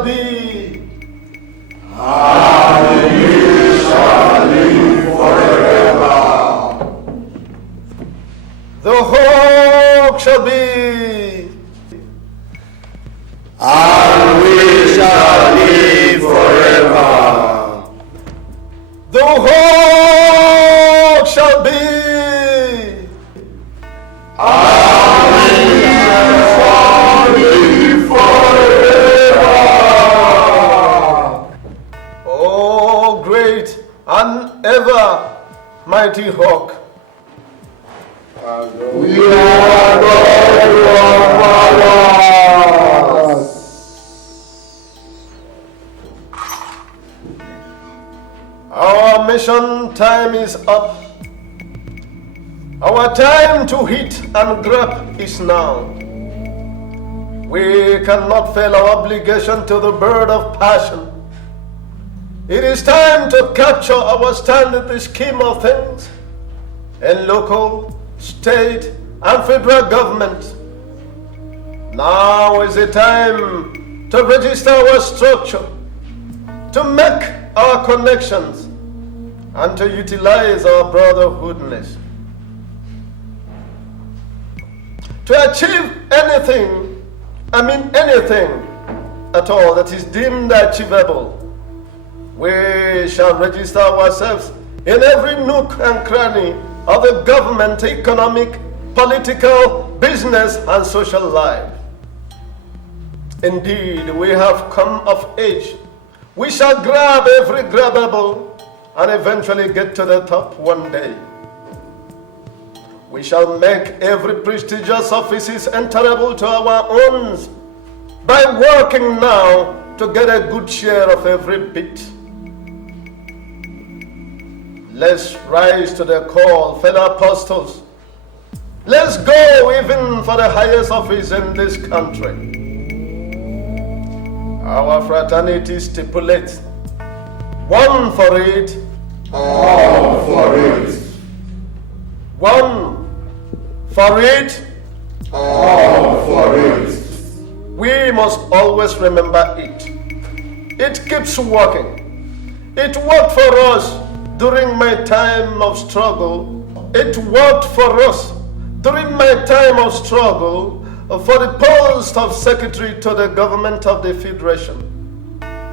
shall be. And we shall live forever. The hawk shall be. And we shall live forever. The hawk shall be. And we shall live forever. Oh, great and ever mighty hawk. We are God of Our mission time is up. Our time to hit and grab is now. We cannot fail our obligation to the bird of passion. It is time to capture our stand in the scheme of things in local, state, and federal government. Now is the time to register our structure, to make our connections, and to utilize our brotherhoodness. To achieve anything at all that is deemed achievable, we shall register ourselves in every nook and cranny of the government, economic, political, business, and social life. Indeed, we have come of age. We shall grab every grabbable and eventually get to the top one day. We shall make every prestigious offices enterable to our own by working now to get a good share of every bit. Let's rise to the call, fellow apostles. Let's go even for the highest office in this country. Our fraternity stipulates: one for it, all for it. One for it, all for it. We must always remember it. It keeps working. It worked for us during my time of struggle. It worked for us during my time of struggle for the post of secretary to the government of the Federation.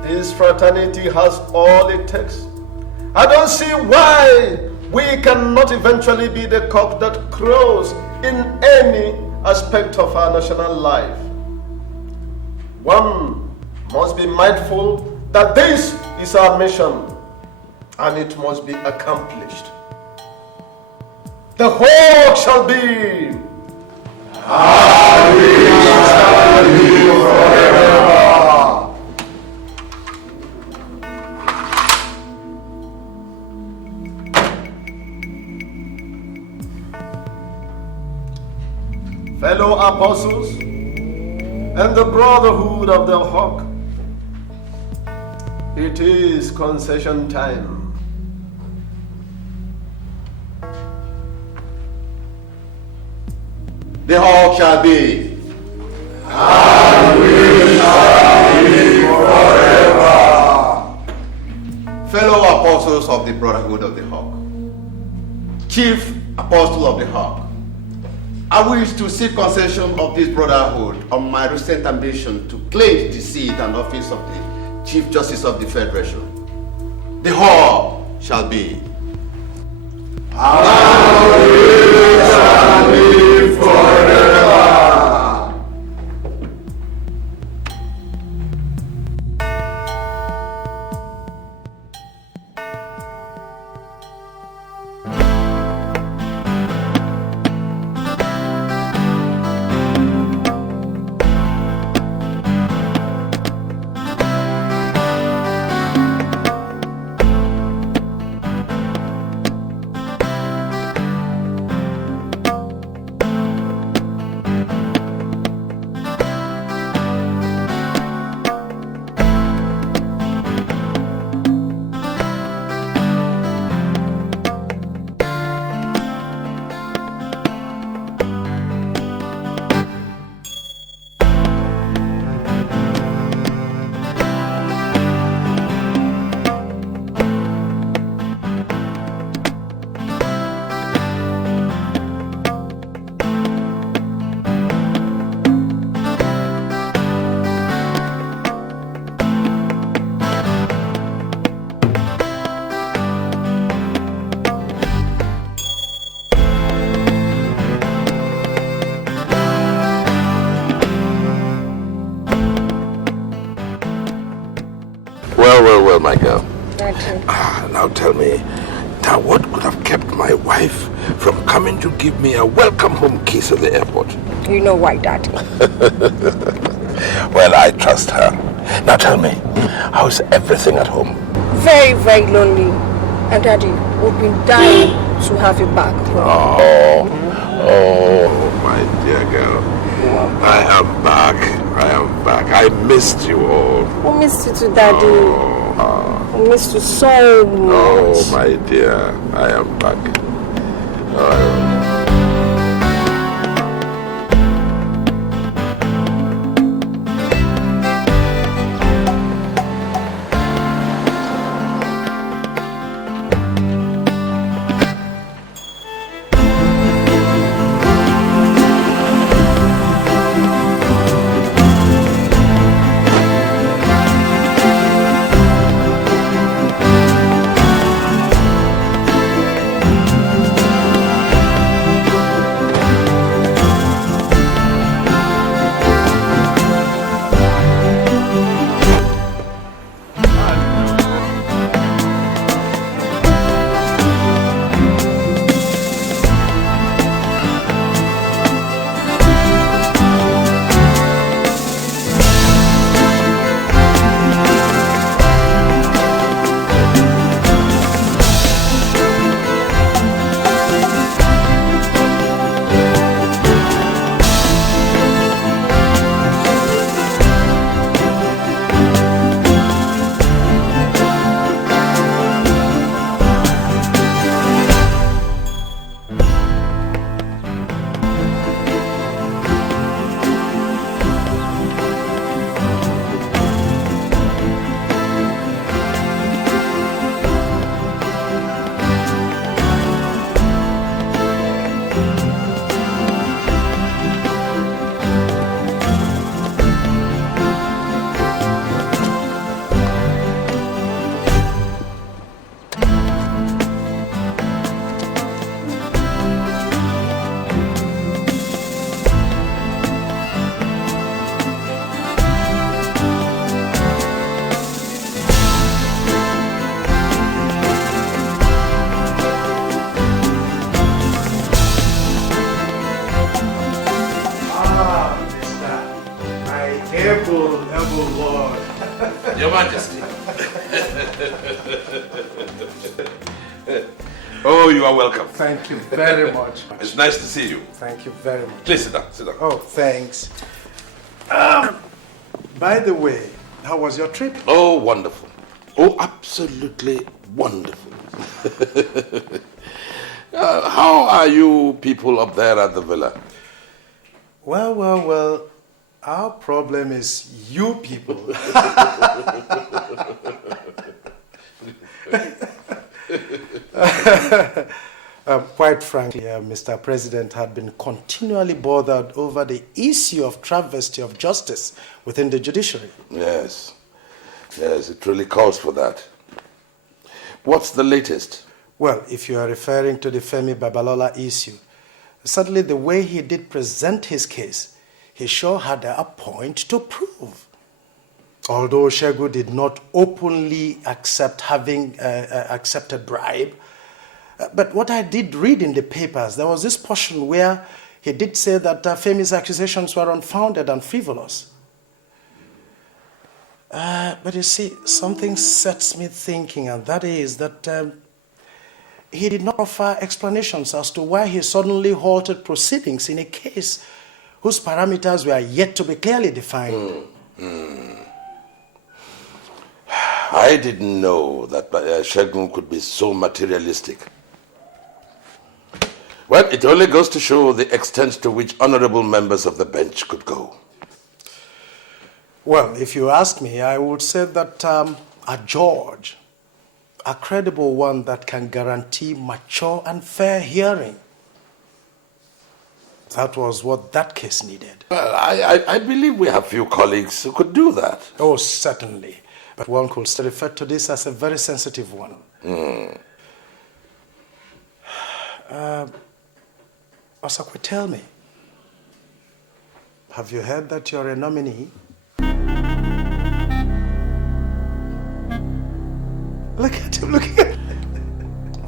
This fraternity has all it takes. I don't see why we cannot eventually be the cock that crows in any aspect of our national life. One must be mindful that this is our mission and it must be accomplished. The hawk shall be. And we shall live forever. Fellow apostles and the Brotherhood of the Hawk, it is concession time. The hawk shall be. And we shall live forever. Fellow apostles of the Brotherhood of the Hawk, Chief Apostle of the Hawk, I wish to seek concession of this brotherhood on my recent ambition to claim the seat and office of the Chief Justice of the Federation. The hawk shall be. And we shall live forever. Now tell me, now what could have kept my wife from coming to give me a welcome home kiss at the airport? You know why, Dad? Well, I trust her. Now tell me, how's everything at home? Very, very lonely. And Daddy, we've been dying to have you back home. Oh, my dear girl. I am back. I am back. I missed you all. We missed you too, Daddy. We missed you so much. Oh, my dear. I am back. Your Majesty. Oh, you are welcome. Thank you very much. It's nice to see you. Thank you very much. Please sit down, sit down. Oh, thanks. By the way, how was your trip? Oh, wonderful. Oh, absolutely wonderful. How are you people up there at the villa? Well. Our problem is you people. Quite frankly, Mr. President had been continually bothered over the issue of travesty of justice within the judiciary. Yes, it really calls for that. What's the latest? Well, if you are referring to the Femi Babalola issue, certainly the way he did present his case, he sure had a point to prove. Although Shegu did not openly accept having accepted bribe, but what I did read in the papers, there was this portion where he did say that Femi's accusations were unfounded and frivolous. But you see, something sets me thinking, and that is that he did not offer explanations as to why he suddenly halted proceedings in a case whose parameters were yet to be clearly defined. I didn't know that Shegun could be so materialistic. Well, it only goes to show the extent to which honorable members of the bench could go. Well, if you ask me, I would say that a judge, a credible one that can guarantee mature and fair hearing, that was what that case needed. Well, I believe we have few colleagues who could do that. Oh, certainly. But one could still refer to this as a very sensitive one. Osakwe, tell me, have you heard that you're a nominee? Look at him, look at him.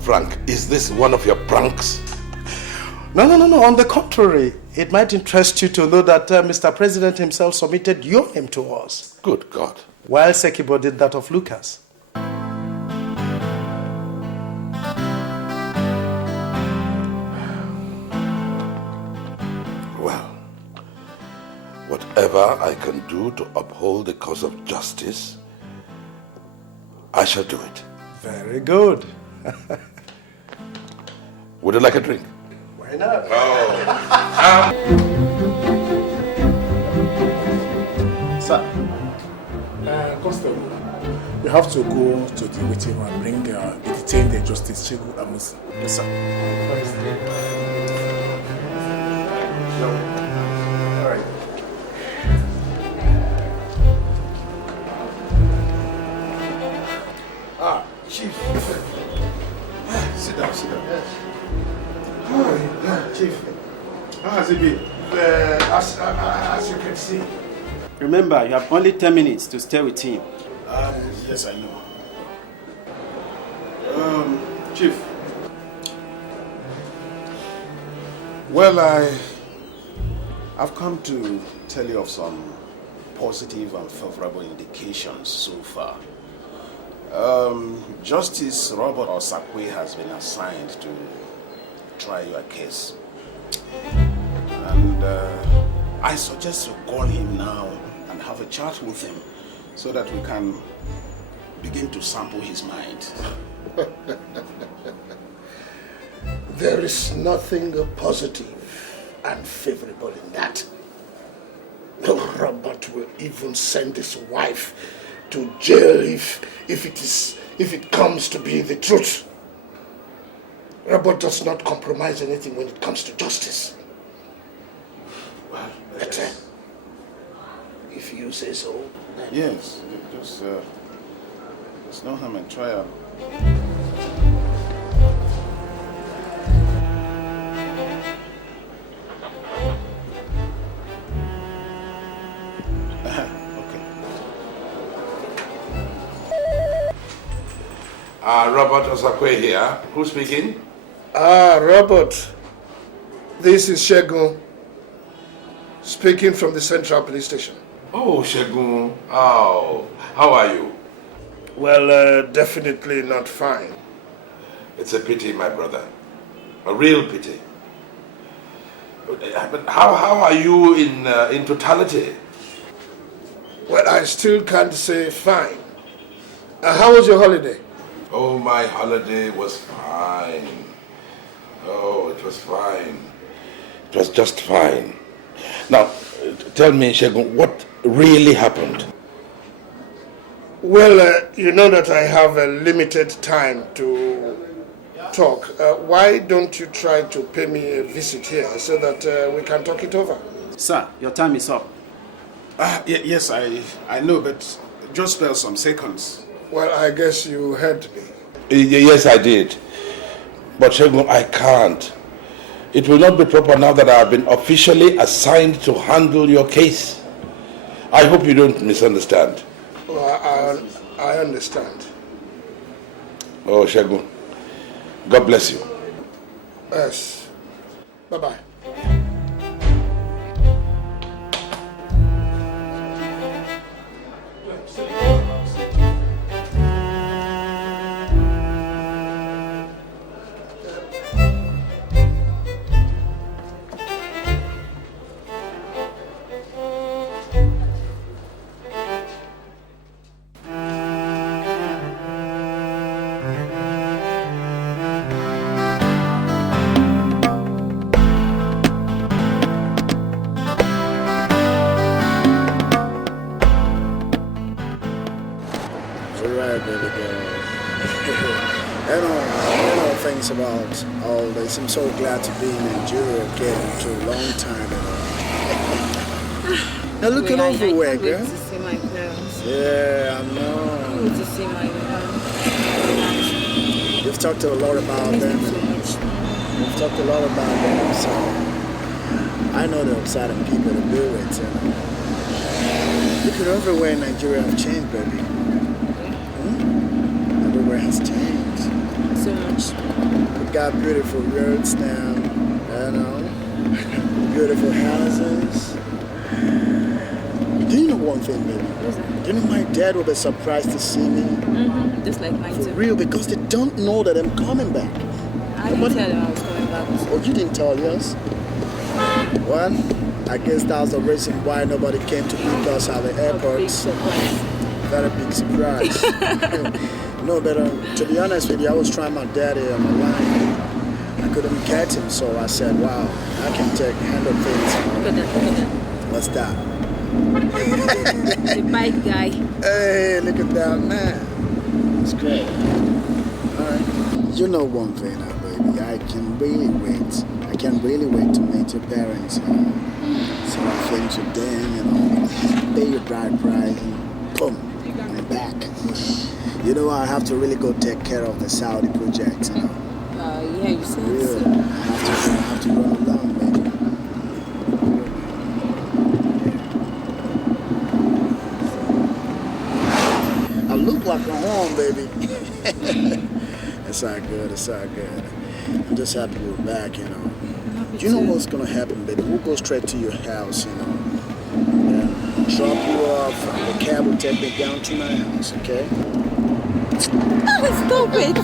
frank. Is this one of your pranks? No. On the contrary, it might interest you to know that Mr. President himself submitted your name to us. Good God. While Sekibo did that of Lucas. Well, whatever I can do to uphold the cause of justice, I shall do it. Very good. Would you like a drink? Why not? Sir, Constable, you have to go to the waiting room and bring the detained Justice Chika Amusi. Yes, sir. All right. Chief. Sit down. Yes. Chief. How has it been? As you can see. Remember, you have only 10 minutes to stay with him. Yes, I know. Chief. Well, I've come to tell you of some positive and favorable indications so far. Justice Robert Osakwe has been assigned to try your case. And I suggest you call him now and have a chat with him so that we can begin to sample his mind. There is nothing positive and favorable in that. No Robert will even send his wife to jail if it comes to be the truth. Robert does not compromise anything when it comes to justice. Well, But if you say so. yes, just there's no harm in trial. Robert Osakwe here. Who's speaking? Robert, this is Shegun, speaking from the Central Police Station. Oh, Shegun. Oh, how are you? Well, definitely not fine. It's a pity, my brother. A real pity. But how are you in totality? Well, I still can't say fine. How was your holiday? Oh, my holiday was fine. Oh, it was fine. It was just fine. Now, tell me, Shegun, what really happened? Well, you know that I have a limited time to talk. Why don't you try to pay me a visit here so that we can talk it over? Sir, your time is up. Yes, I know, but just spare some seconds. Well, I guess you heard me. Yes, I did. But Shegun, I can't. It will not be proper now that I have been officially assigned to handle your case. I hope you don't misunderstand. Well, I understand. Oh, Shegun, God bless you. Yes. Bye-bye. About all this. I'm so glad to be in Nigeria again after a long time. Now looking overweight, girl. To see my parents. Yeah, I know. To see my parents. You've talked a lot about them. You've talked a lot about them, so I know the upside of people to deal with. Look at everywhere in Nigeria have changed, baby. Everywhere has changed. So much. got beautiful roads now, you know, beautiful houses. Do you know one thing, baby? Do you know my dad will be surprised to see me? Just like mine For too. real, because they don't know that I'm coming back. I didn't tell them I was coming back. Oh, you didn't tell us? Well, I guess that was the reason why nobody came to pick us at the airport. Big surprise. Very big surprise. No, but to be honest with you, I was trying my daddy on my line. I couldn't get him, so I said, wow, I can handle things. Look at that, look at that. What's that? The bike guy. Hey, look at that, man. It's great. All right. You know one thing now, baby. I can really wait. I can't really wait to meet your parents. So I think to them, you know, pay your bride price and boom, I'm back. You know, I have to really go take care of the Saudi project, you know. Yeah, you said Really, so. I have to run along, baby. I look like I'm home, baby. It's all good, it's all good. I'm just happy we're back, you know. Do you know what's gonna happen, baby? We'll go straight to your house, you know. And drop you off, and the cab will take me down to my house, okay? Stop it.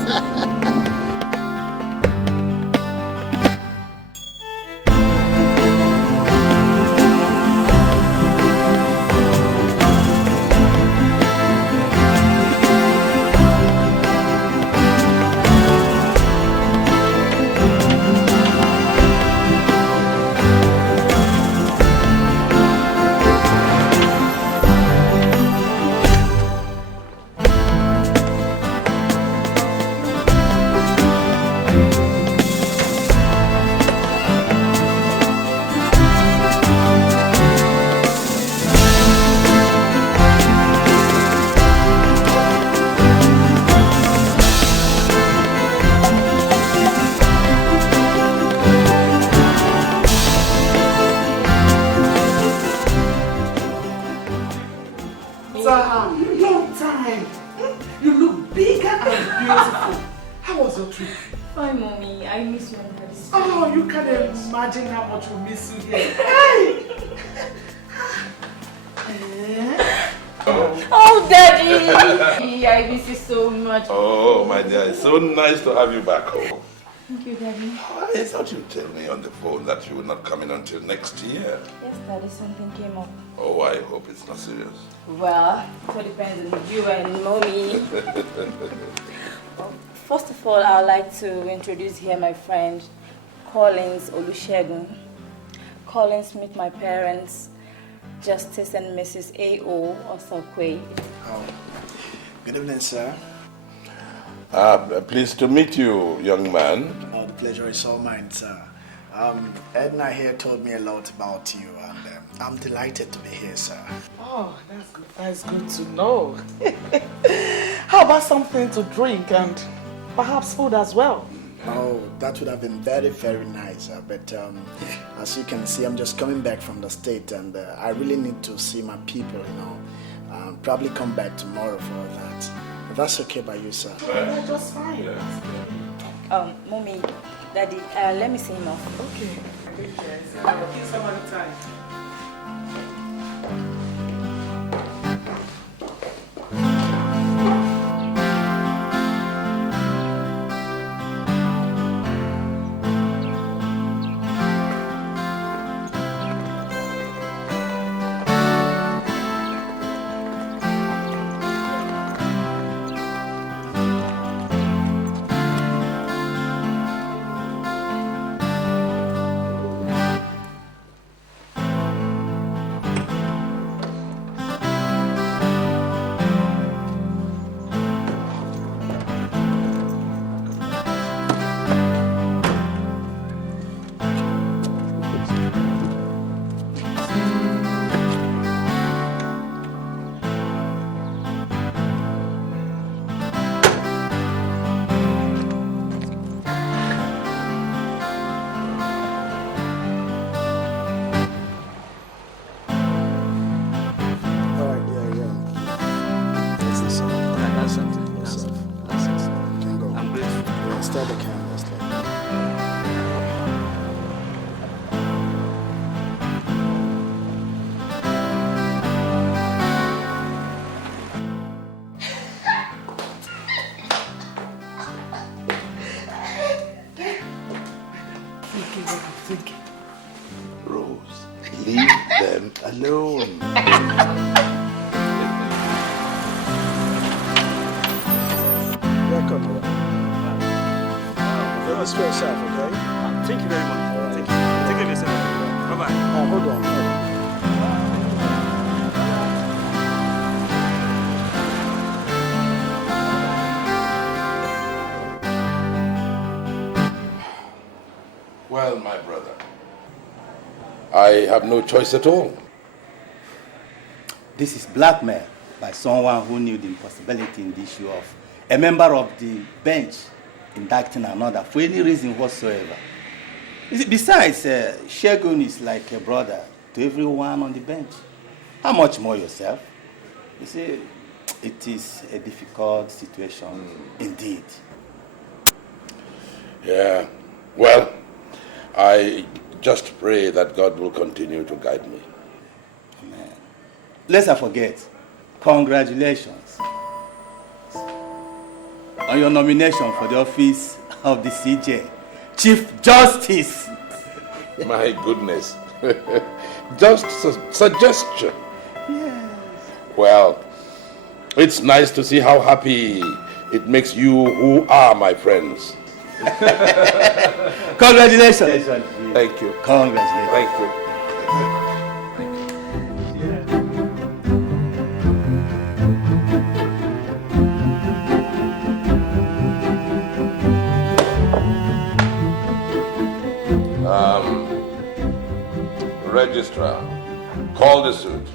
Long time. You look bigger and beautiful. How was your trip? Fine, mommy. I miss you and daddy. Oh, you can imagine how much we miss you here. Hey! Oh, daddy! I miss you so much. Oh, my dear, it's so nice to have you back home. Thank you, daddy. I thought you'd tell me on the phone that you were not coming until next year. Yes, daddy, something came up. Oh, I hope it's not serious. Well, it all depends on you and mommy. First of all, I would like to introduce here my friend, Collins Olusegun. Collins, meet my parents, Justus and Mrs. A.O. Osakwe. Oh, good evening, sir. Pleased to meet you, young man. Oh, the pleasure is all mine, sir. Edna here told me a lot about you, and I'm delighted to be here, sir. Oh, that's good. That's good to know. How about something to drink and perhaps food as well? Oh, that would have been very, very nice. But as you can see, I'm just coming back from the state, and I really need to see my people, you know. Probably come back tomorrow for that. But that's okay by you, sir. Oh, that's just fine. Mommy, daddy, let me see him off. Okay. I'll see you some other time. Start the cameras. Leave them alone. Welcome. Don't stress yourself, okay? Thank you very much. Thank you. Take care of yourself. Bye-bye. Hold on. Well, my brother, I have no choice at all. This is blackmail by someone who knew the impossibility in the issue of a member of the bench indicting another for any reason whatsoever. Besides, Shegun is like a brother to everyone on the bench. How much more yourself? You see, it is a difficult situation indeed. Yeah, well, I just pray that God will continue to guide me. Amen. Let's not forget, congratulations on your nomination for the office of the CJ, Chief Justice. My goodness. Just a suggestion. Yes. Well, it's nice to see how happy it makes you who are my friends. Congratulations. Thank you. Congratulations. Thank you. Registrar, call the suit.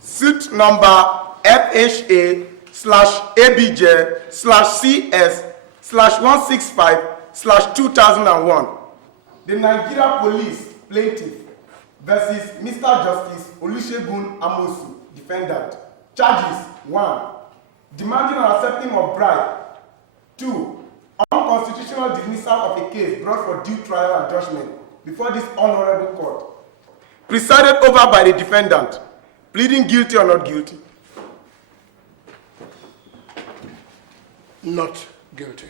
Suit number FHA/ABJ/CS/165/2001. The Nigeria Police Plaintiff versus Mr. Justice Olusegun Amosu, defendant. Charges: 1. Demanding and accepting of bribe. 2. Unconstitutional dismissal of a case brought for due trial and judgment before this honorable court. Presided over by the defendant. Pleading guilty or not guilty? Not guilty.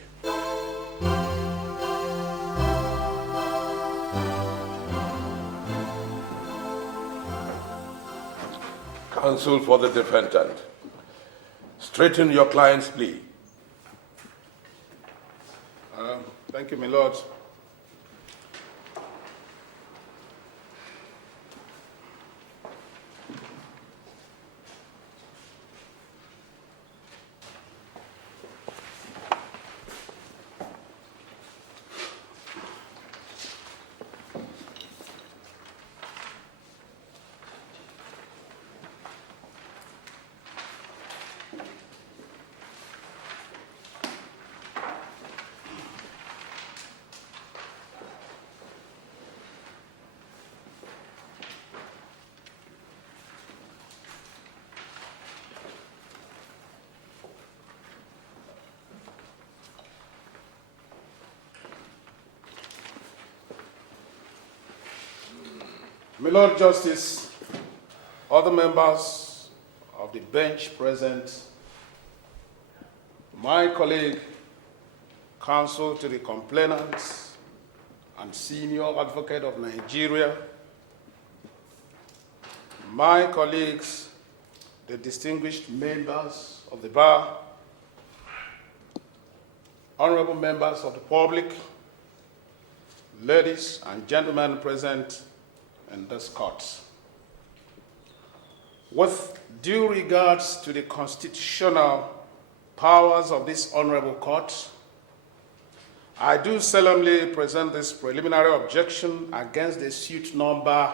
Counsel for the defendant. Straighten your client's plea. Thank you, my lord. My Lord Justice, other members of the bench present, my colleague, counsel to the complainants, and senior advocate of Nigeria, my colleagues, the distinguished members of the bar, honorable members of the public, ladies and gentlemen present in this court. With due regards to the constitutional powers of this honorable court, I do solemnly present this preliminary objection against the suit number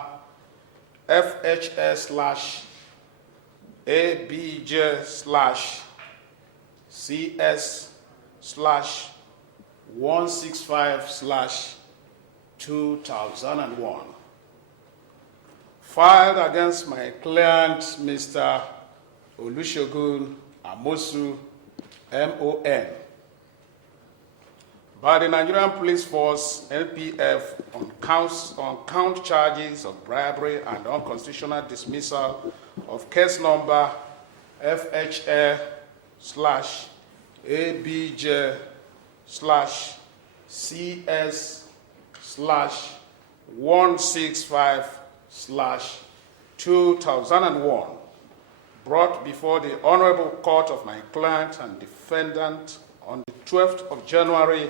FHS/ABJ/CS/165/2001. Filed against my client, Mr. Olusegun Amosu, MON, by the Nigerian Police Force, NPF, on count charges of bribery and unconstitutional dismissal of case number FHA/ABJ/CS/165/2001. 165/2001, brought before the Honorable Court of my client and defendant on the 12th of January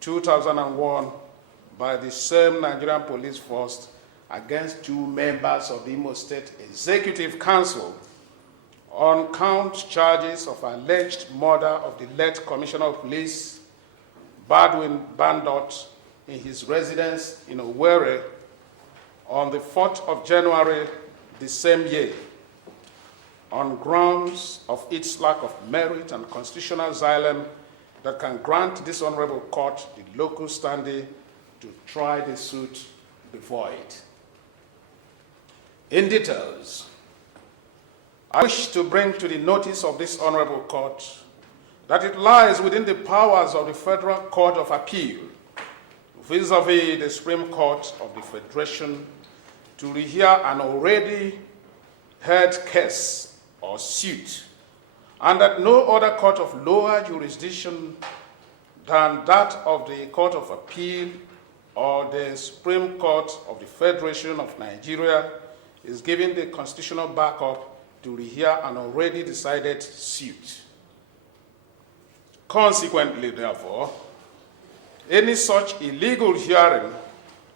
2001 by the same Nigerian Police Force against 2 members of the Imo State Executive Council on count charges of alleged murder of the late Commissioner of Police, Badwin Bandot, in his residence in Owerri on the 4th of January the same year, on grounds of its lack of merit and constitutional asylum that can grant this honorable court the local standing to try the suit before it. In details, I wish to bring to the notice of this honorable court that it lies within the powers of the Federal Court of Appeal vis-à-vis the Supreme Court of the Federation to rehear an already heard case or suit, and that no other court of lower jurisdiction than that of the Court of Appeal or the Supreme Court of the Federation of Nigeria is given the constitutional backup to rehear an already decided suit. Consequently, therefore, any such illegal hearing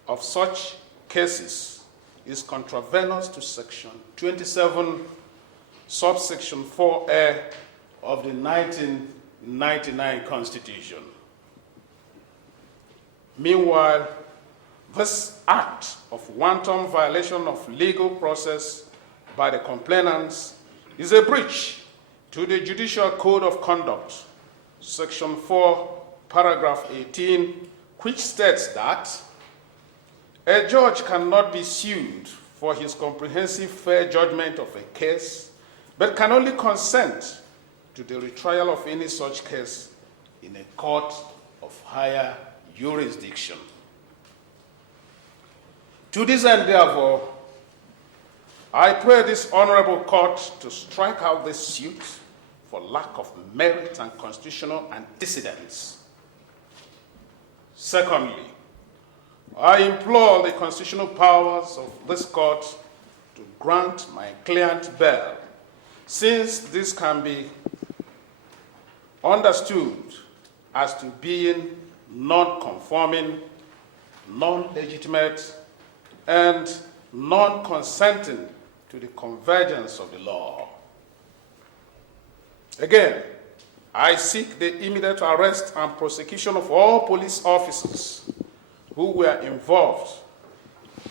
of such cases is contravenous to Section 27, subsection 4A of the 1999 Constitution. Meanwhile, this act of wanton violation of legal process by the complainants is a breach to the Judicial Code of Conduct, Section 4, Paragraph 18, which states that a judge cannot be sued for his comprehensive fair judgment of a case, but can only consent to the retrial of any such case in a court of higher jurisdiction. To this end, therefore, I pray this honorable court to strike out this suit for lack of merit and constitutional antecedents. Secondly, I implore the constitutional powers of this court to grant my client bail, since this can be understood as to being non-conforming, non-legitimate, and non-consenting to the convergence of the law. Again, I seek the immediate arrest and prosecution of all police officers who were involved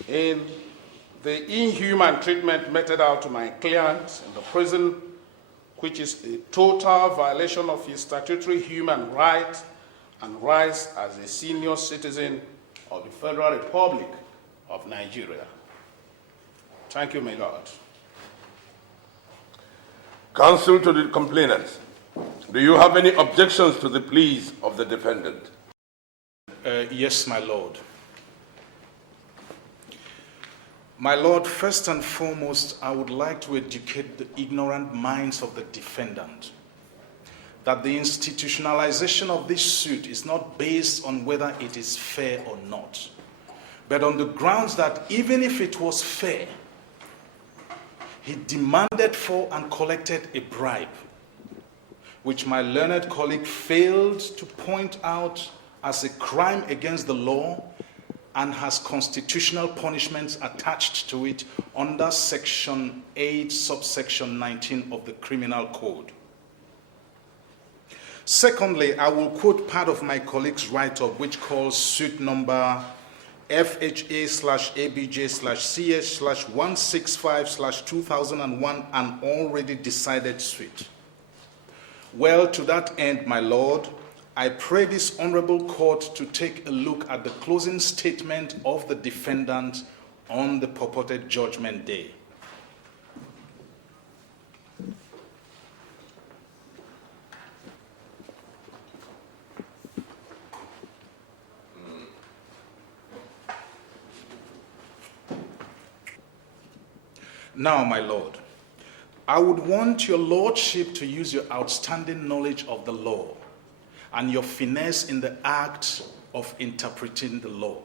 in the inhuman treatment meted out to my client in the prison, which is a total violation of his statutory human right and rights as a senior citizen of the Federal Republic of Nigeria. Thank you, my Lord. Counsel to the complainant, do you have any objections to the pleas of the defendant? Yes, my Lord. My Lord, first and foremost, I would like to educate the ignorant minds of the defendant that the institutionalization of this suit is not based on whether it is fair or not, but on the grounds that even if it was fair, he demanded for and collected a bribe, which my learned colleague failed to point out as a crime against the law and has constitutional punishments attached to it under Section 8, subsection 19 of the Criminal Code. Secondly, I will quote part of my colleague's write-up, which calls suit number FHA/ABJ/CS/165/2001 an already decided suit. Well, to that end, my Lord, I pray this honorable court to take a look at the closing statement of the defendant on the purported judgment day. Now, my Lord, I would want your lordship to use your outstanding knowledge of the law and your finesse in the act of interpreting the law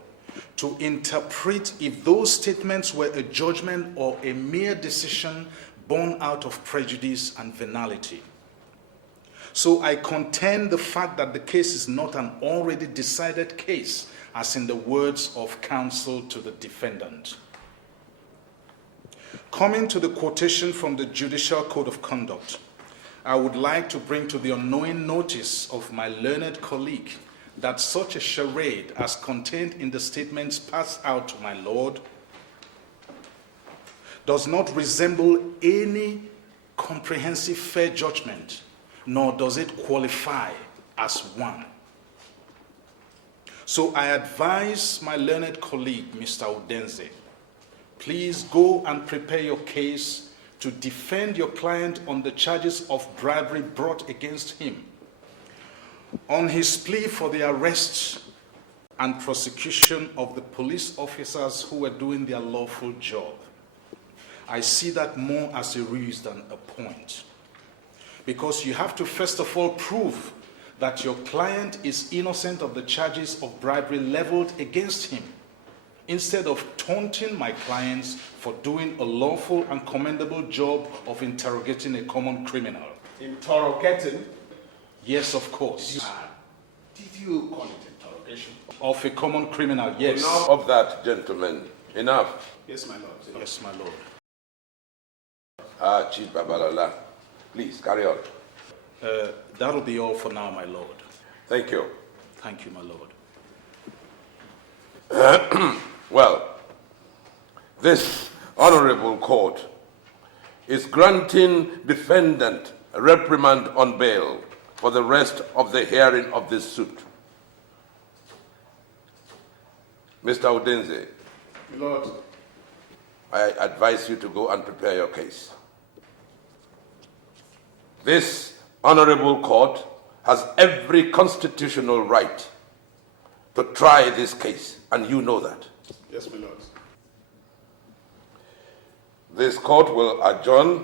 to interpret if those statements were a judgment or a mere decision born out of prejudice and venality. So I contend the fact that the case is not an already decided case, as in the words of counsel to the defendant. Coming to the quotation from the Judicial Code of Conduct, I would like to bring to the unknowing notice of my learned colleague that such a charade as contained in the statements passed out to my lord does not resemble any comprehensive fair judgment, nor does it qualify as one. So I advise my learned colleague, Mr. Udenze, please go and prepare your case to defend your client on the charges of bribery brought against him, on his plea for the arrest and prosecution of the police officers who were doing their lawful job. I see that more as a ruse than a point, because you have to first of all prove that your client is innocent of the charges of bribery leveled against him, instead of taunting my clients for doing a lawful and commendable job of interrogating a common criminal. Interrogating? Yes, of course. Did you call it interrogation? Of a common criminal, yes. Enough of that, gentlemen. Enough. Yes, my lord. Yes, my lord. Chief Babalola, please carry on. That'll be all for now, my lord. Thank you. Thank you, my lord. Well, this honorable court is granting defendant a reprimand on bail for the rest of the hearing of this suit. Mr. Udenze, My lord. I advise you to go and prepare your case. This honorable court has every constitutional right to try this case, and you know that. Yes, my lord. This court will adjourn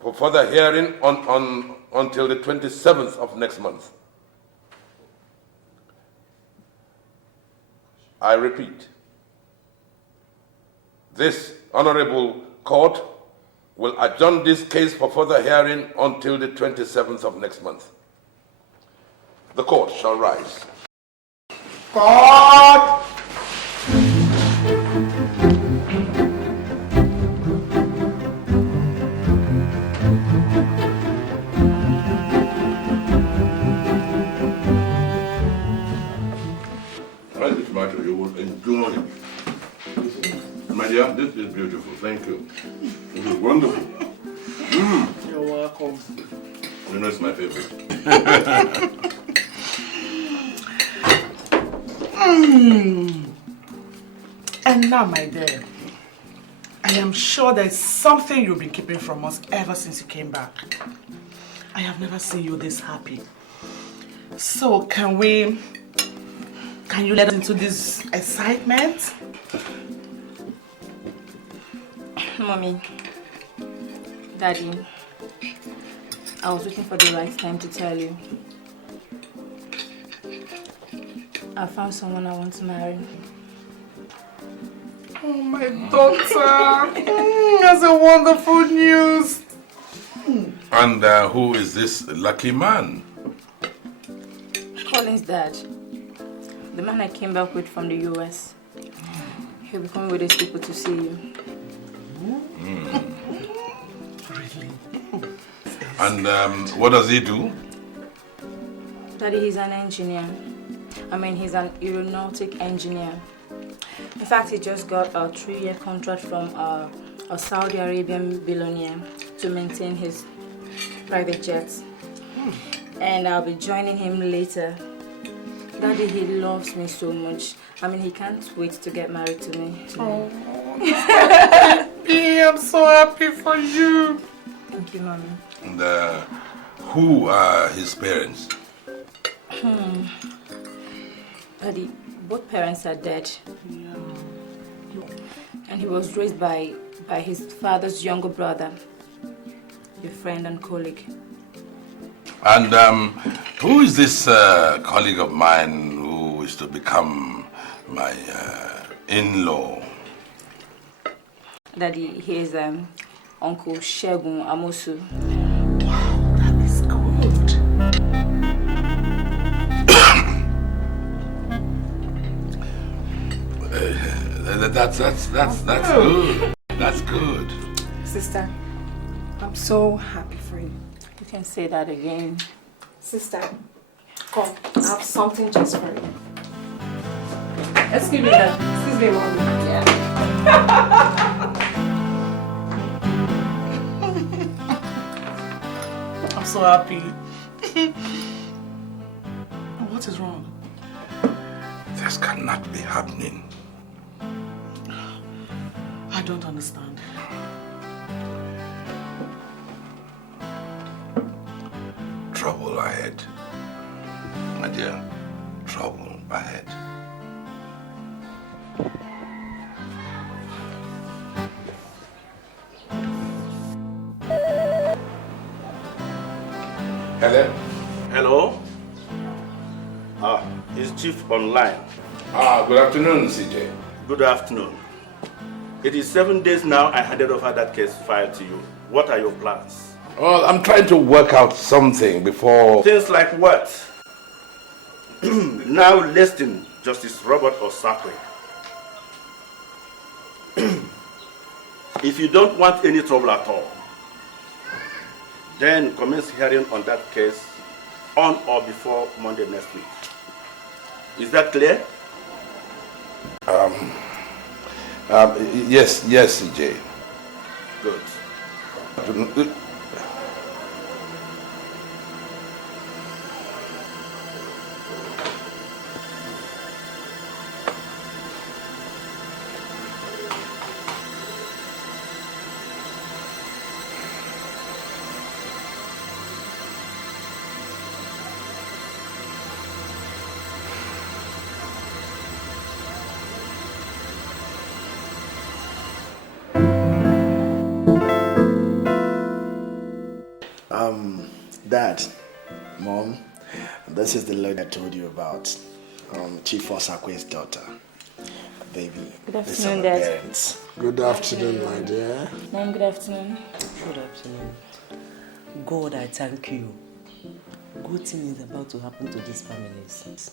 for further hearing until the 27th of next month. I repeat, this honorable court will adjourn this case for further hearing until the 27th of next month. The court shall rise. Court! Try this matter, you will enjoy it. My dear, this is beautiful. Thank you. This is wonderful. You're welcome. You know it's my favorite. And now, my dear, I am sure there's something you've been keeping from us ever since you came back. I have never seen you this happy. So, can you let us into this excitement? Mommy, Daddy, I was waiting for the right time to tell you. I found someone I want to marry. Oh, my daughter. That's a wonderful news. And who is this lucky man? Colin's dad. The man I came back with from the US. He'll be coming with his people to see you. Really? And what does he do? Daddy, he's an engineer. He's an aeronautic engineer. In fact, he just got a 3-year contract from a Saudi Arabian billionaire to maintain his private jets. And I'll be joining him later. Daddy, he loves me so much. He can't wait to get married to me. Oh, I'm so happy for you. Thank you, Mommy. And who are his parents? Daddy, both parents are dead. Yeah. And he was raised by his father's younger brother, a friend and colleague. And who is this colleague of mine who is to become My in-law. Daddy, he is Uncle Shegun Amosu. Wow, that is good. That's good. That's good. Sister, I'm so happy for you. You can say that again. Sister, come, I have something just for you. Excuse me, Dad. Excuse me, Mommy. Yeah. I'm so happy. What is wrong? This cannot be happening. I don't understand. Trouble ahead. My dear, trouble ahead. Hello? Hello? Is Chief online? Good afternoon, CJ. Good afternoon. It is 7 days now I handed over that case file to you. What are your plans? Well, I'm trying to work out something before... Things like what? Now listen, Justice Robert Osakwe. If you don't want any trouble at all, then commence hearing on that case on or before Monday next week. Is that clear? Yes, CJ. Good. Dad, Mom, this is the lady I told you about. Chief Osakwe's daughter. Baby, Good these are afternoon, my Dad. parents. Good afternoon, my dear. Mom, good afternoon. Good afternoon. God, I thank you. Good thing is about to happen to these families.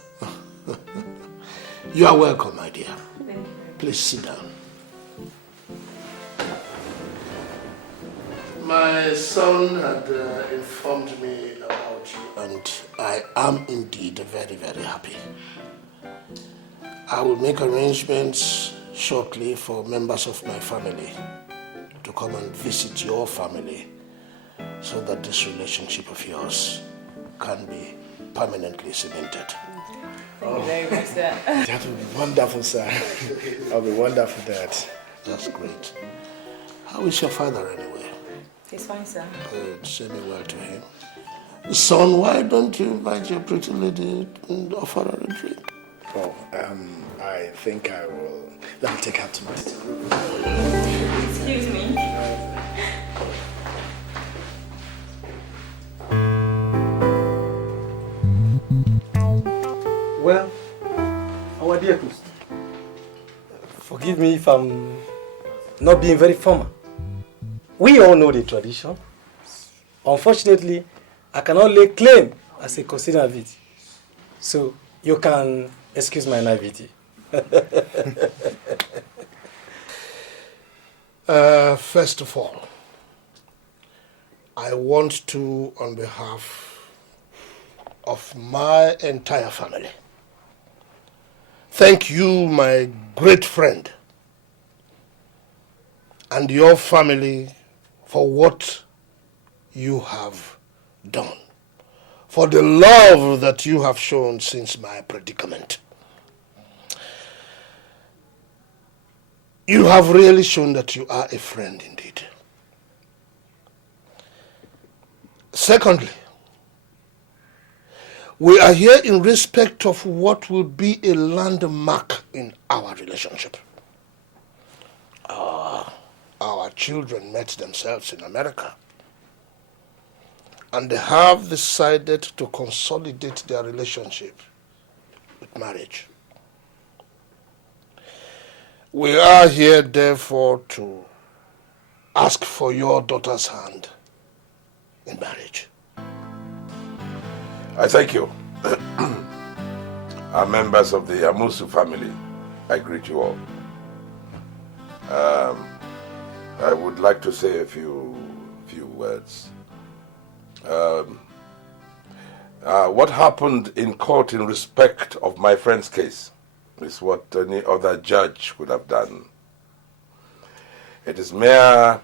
You are welcome, my dear. Thank you. Please sit down. My son had informed me about you, and I am indeed very, very happy. I will make arrangements shortly for members of my family to come and visit your family so that this relationship of yours can be permanently cemented. Thank you very much, sir. That will be wonderful, sir. I'll be wonderful, Dad. That's great. How is your father anyway? He's fine, sir. Good. Say me well to him. Son, why don't you invite your pretty lady and offer her a drink? Oh, I think I will. Let me take her to my room. Excuse me. Well, our dear host, forgive me if I'm not being very formal. We all know the tradition. Unfortunately, I cannot lay claim as a consider of it. So you can excuse my naivety. First of all, I want to, on behalf of my entire family, thank you, my great friend, and your family for what you have done, for the love that you have shown since my predicament. You have really shown that you are a friend indeed. Secondly, we are here in respect of what will be a landmark in our relationship. Our children met themselves in America, and they have decided to consolidate their relationship with marriage. We are here, therefore, to ask for your daughter's hand in marriage. I thank you. Our members of the Amusu family, I greet you all. I would like to say a few words. What happened in court in respect of my friend's case is what any other judge would have done. It is mere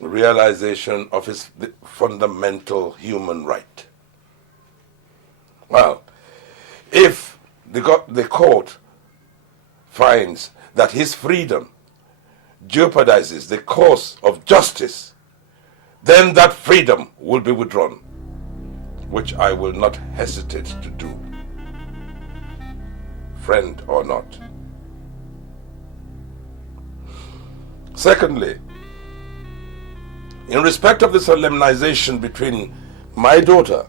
realization of his fundamental human right. Well, if the court finds that his freedom jeopardizes the cause of justice, then that freedom will be withdrawn, which I will not hesitate to do, friend or not. Secondly, in respect of the solemnization between my daughter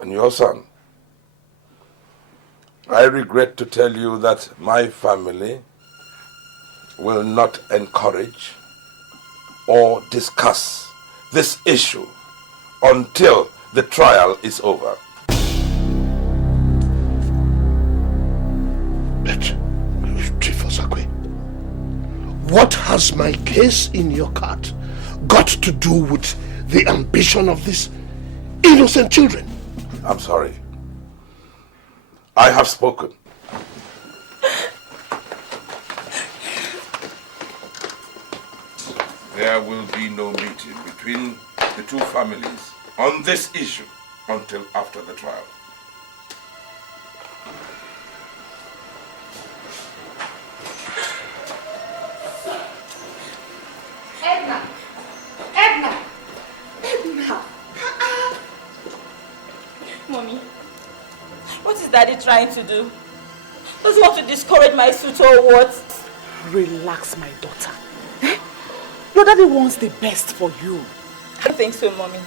and your son, I regret to tell you that my family will not encourage or discuss this issue until the trial is over. But, what has my case in your court got to do with the ambition of these innocent children? I'm sorry. I have spoken. There will be no meeting between the two families on this issue until after the trial. Edna! Mommy, what is Daddy trying to do? Does he want to discourage my suit or what? Relax, my daughter. Your daddy wants the best for you. I think so, Mommy.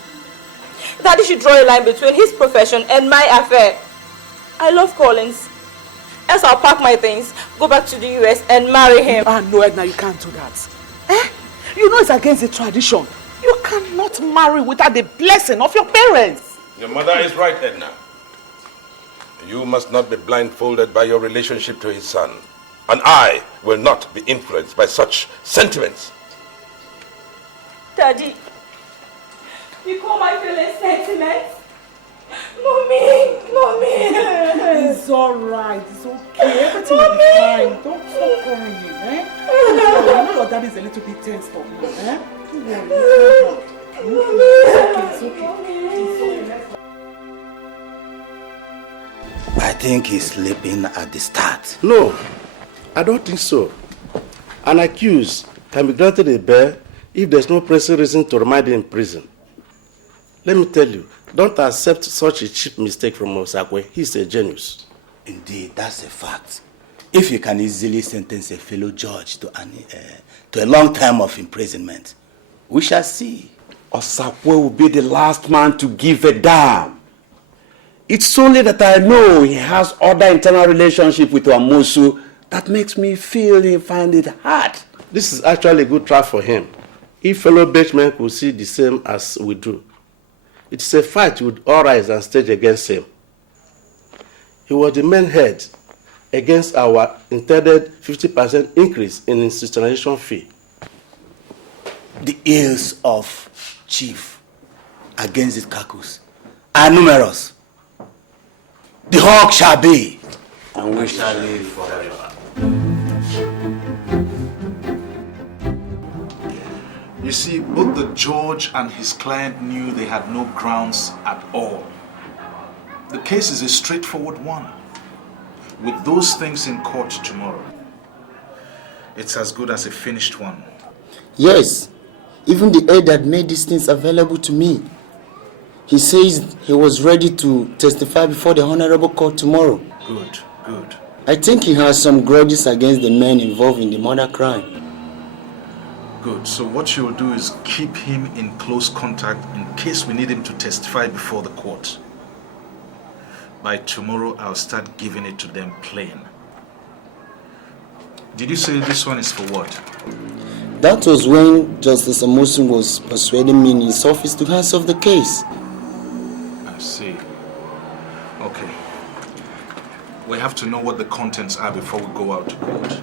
Daddy should draw a line between his profession and my affair. I love Collins. Else I'll pack my things, go back to the US and marry him. No, Edna, you can't do that. You know it's against the tradition. You cannot marry without the blessing of your parents. Your mother is right, Edna. You must not be blindfolded by your relationship to his son. And I will not be influenced by such sentiments. Daddy, you call my feelings sentiments? Mommy! It's alright, it's okay. Everything will be fine. Don't stop crying, I know your daddy is a little bit tensed up now, Don't worry, it's okay. I think he's sleeping at the start. No, I don't think so. An accused can be granted a bail if there's no pressing reason to remain in prison. Let me tell you, don't accept such a cheap mistake from Osakwe. He's a genius. Indeed, that's a fact. If you can easily sentence a fellow judge to a long term of imprisonment, we shall see. Osakwe will be the last man to give a damn. It's only that I know he has other internal relationship with Amusu that makes me feel he find it hard. This is actually a good trial for him. If fellow benchmen could see the same as we do. It's a fight we would all rise and stage against him. He was the main head against our intended 50% increase in institutionalization fee. The ills of Chief against his caucus are numerous. The hawk shall be, and we shall live forever. You see, both the judge and his client knew they had no grounds at all. The case is a straightforward one. With those things in court tomorrow, it's as good as a finished one. Yes, even the aide that made these things available to me. He says he was ready to testify before the Honorable Court tomorrow. Good, good. I think he has some grudges against the men involved in the murder crime. Good. So what you'll do is keep him in close contact in case we need him to testify before the court. By tomorrow, I'll start giving it to them plain. Did you say this one is for what? That was when Justice Amosun was persuading me in his office to hands off the case. I see. Okay. We have to know what the contents are before we go out to court.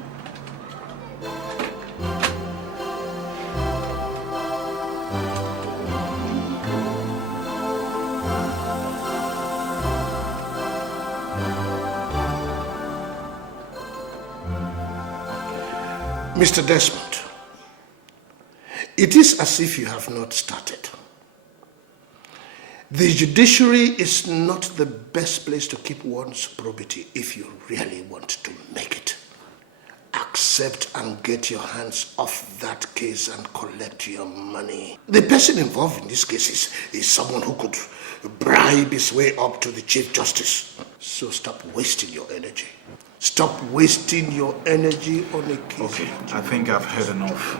Mr. Desmond, it is as if you have not started. The judiciary is not the best place to keep one's probity if you really want to make it. Accept and get your hands off that case and collect your money. The person involved in this case is someone who could bribe his way up to the Chief Justice. So stop wasting your energy. Stop wasting your energy on a case. Okay, I think I've heard enough.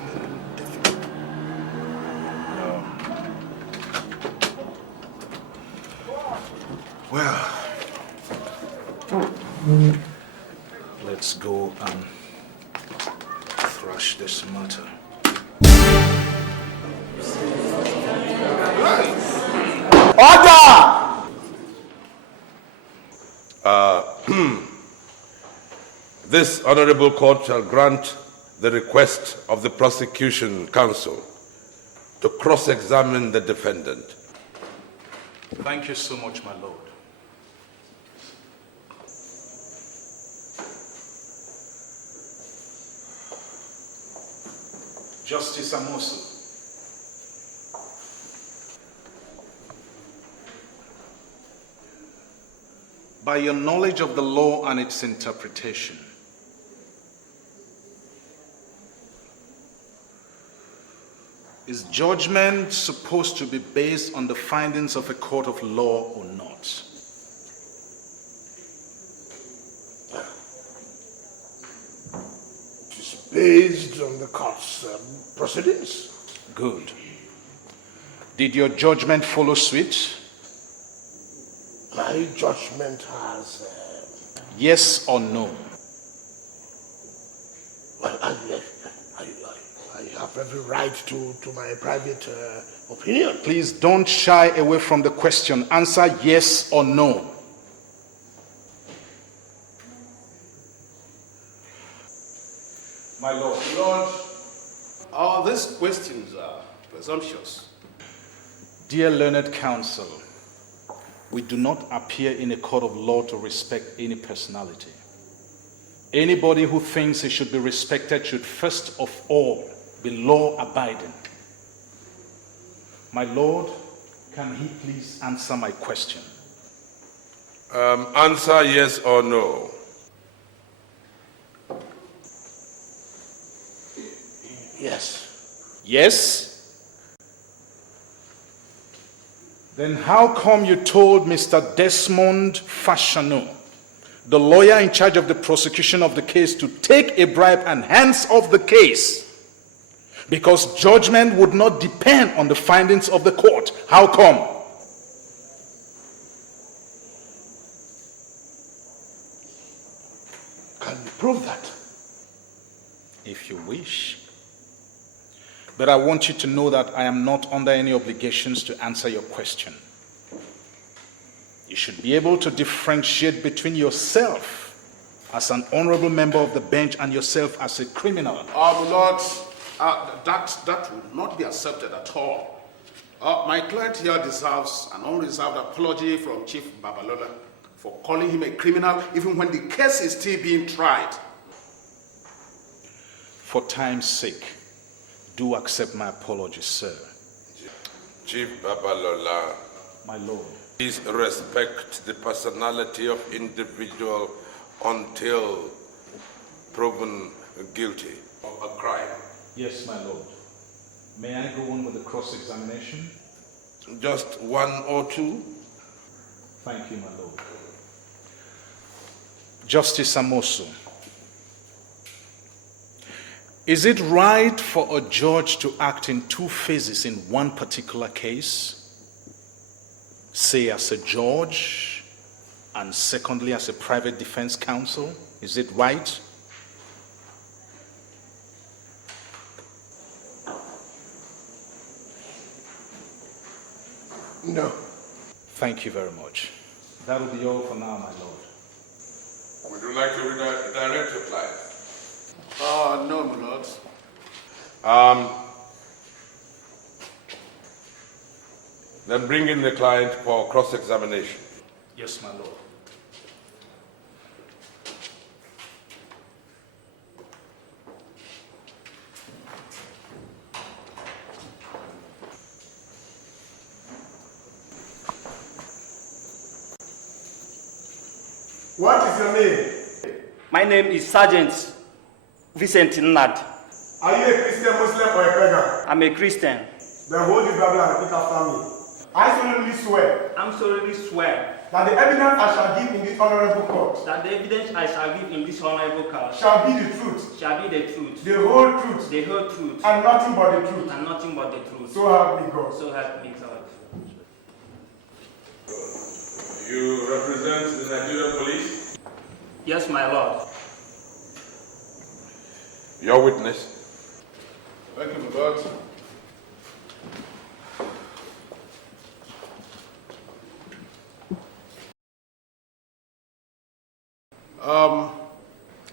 Well, let's go and thrash this matter. Order! This honorable court shall grant the request of the prosecution counsel to cross-examine the defendant. Thank you so much, my lord. Justice Amosu. By your knowledge of the law and its interpretation, is judgment supposed to be based on the findings of a court of law or not? It is based on the court's proceedings. Good. Did your judgment follow suit? My judgment has... Yes or no? Well, I have every right to my private opinion. Please don't shy away from the question. Answer yes or no. My lord. Lord, all these questions are presumptuous. Dear learned counsel, we do not appear in a court of law to respect any personality. Anybody who thinks he should be respected should first of all be law-abiding. My lord, can he please answer my question? Answer yes or no. Yes. Yes? Then how come you told Mr. Desmond Fashanu, the lawyer in charge of the prosecution of the case, to take a bribe and hands off the case? Because judgment would not depend on the findings of the court. How come? Can you prove that? If you wish. But I want you to know that I am not under any obligations to answer your question. You should be able to differentiate between yourself as an honorable member of the bench and yourself as a criminal. Lord, that would not be accepted at all. My client here deserves an unreserved apology from Chief Babalola for calling him a criminal even when the case is still being tried. For time's sake, do accept my apology, sir. Chief Babalola. My lord. Please respect the personality of individual until proven guilty of a crime. Yes, my lord. May I go on with the cross-examination? Just one or two? Thank you, my lord. Justice Amosu, is it right for a judge to act in two phases in one particular case? Say as a judge, and secondly as a private defense counsel? Is it right? Thank you very much. That will be all for now, my lord. Would you like to redirect your client? No, my lord. Then bring in the client for cross-examination. Yes, my lord. What is your name? My name is Sergeant Vincent Nnad. Are you a Christian, Muslim, or a pagan? I'm a Christian. Then hold this Bible and repeat after me. I solemnly swear. I'm solemnly swear. That the evidence I shall give in this honorable court. That the evidence I shall give in this honorable court. Shall be the truth. Shall be the truth. The whole truth. The whole truth. And nothing but the truth. And nothing but the truth. So help me God. So help me God. You represent the Nigerian police? Yes, my lord. Your witness. Thank you, my lord.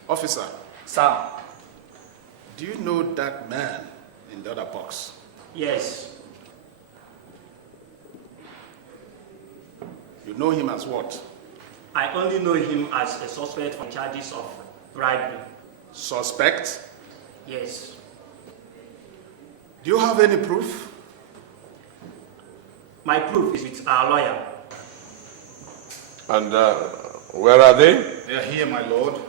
Officer. Sir. Do you know that man in the other box? Yes. You know him as what? I only know him as a suspect on charges of bribery. Suspect? Yes. Do you have any proof? My proof is with our lawyer. And where are they? They are here, my lord.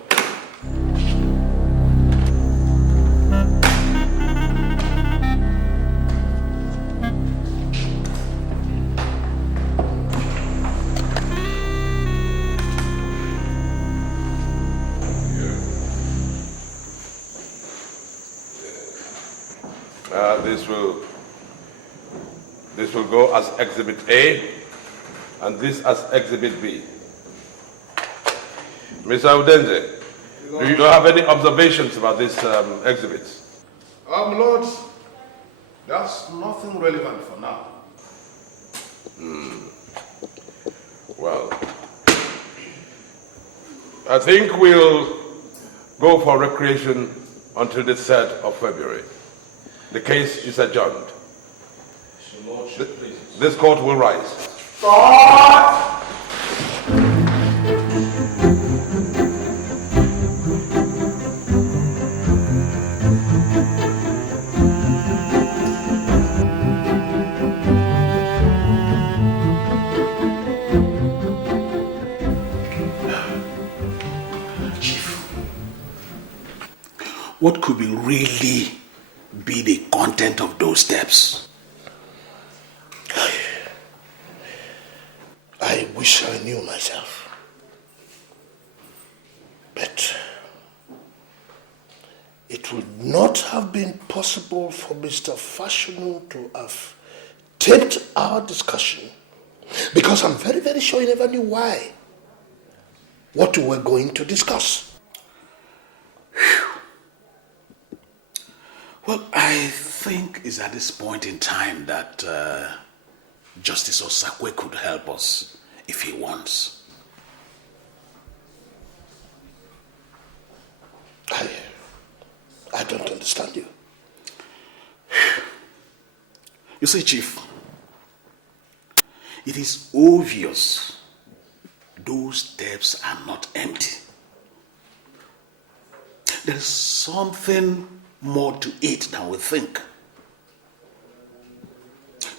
This will go as Exhibit A, and this as Exhibit B. Mr. Udenze, do you have any observations about these exhibits? Lord, that's nothing relevant for now. Well, I think we'll go for recreation until the 3rd of February. The case is adjourned. This court will rise. God! What could really be the content of those steps? I wish I knew myself. But it would not have been possible for Mr. Fashanu to have taped our discussion because I'm very, very sure he never knew why. What we were going to discuss. Well, I think it's at this point in time that Justice Osakwe could help us if he wants. I don't understand you. You see, Chief, it is obvious those tapes are not empty. There is something more to it than we think.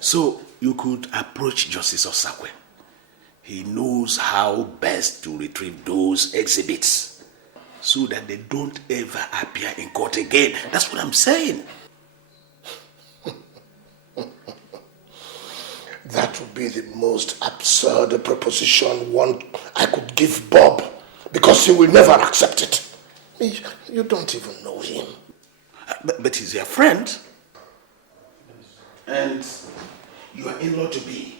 So you could approach Justice Osakwe. He knows how best to retrieve those exhibits so that they don't ever appear in court again. That's what I'm saying. That would be the most absurd proposition I could give Bob, because he will never accept it. You don't even know him. But he's your friend. And you are in law to be.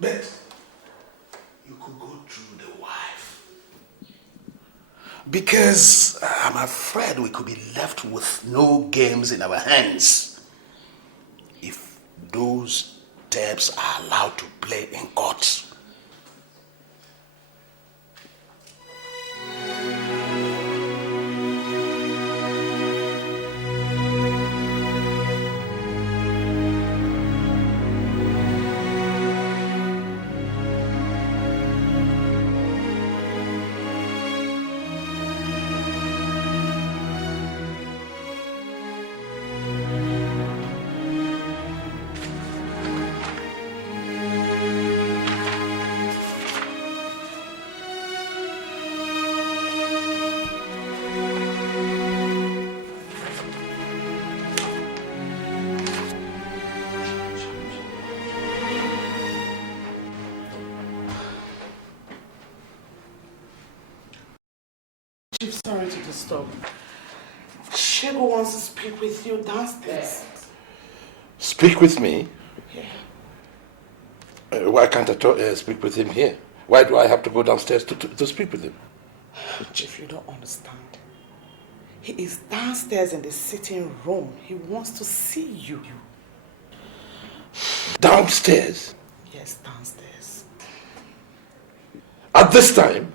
But you could go through the wife. Because I'm afraid we could be left with no games in our hands if those debts are allowed to play in courts. Chief, sorry to disturb. Shego wants to speak with you downstairs. Speak with me? Yeah. Why can't I speak with him here? Why do I have to go downstairs to speak with him? Chief, you don't understand. He is downstairs in the sitting room. He wants to see you. Downstairs? Yes, downstairs. At this time?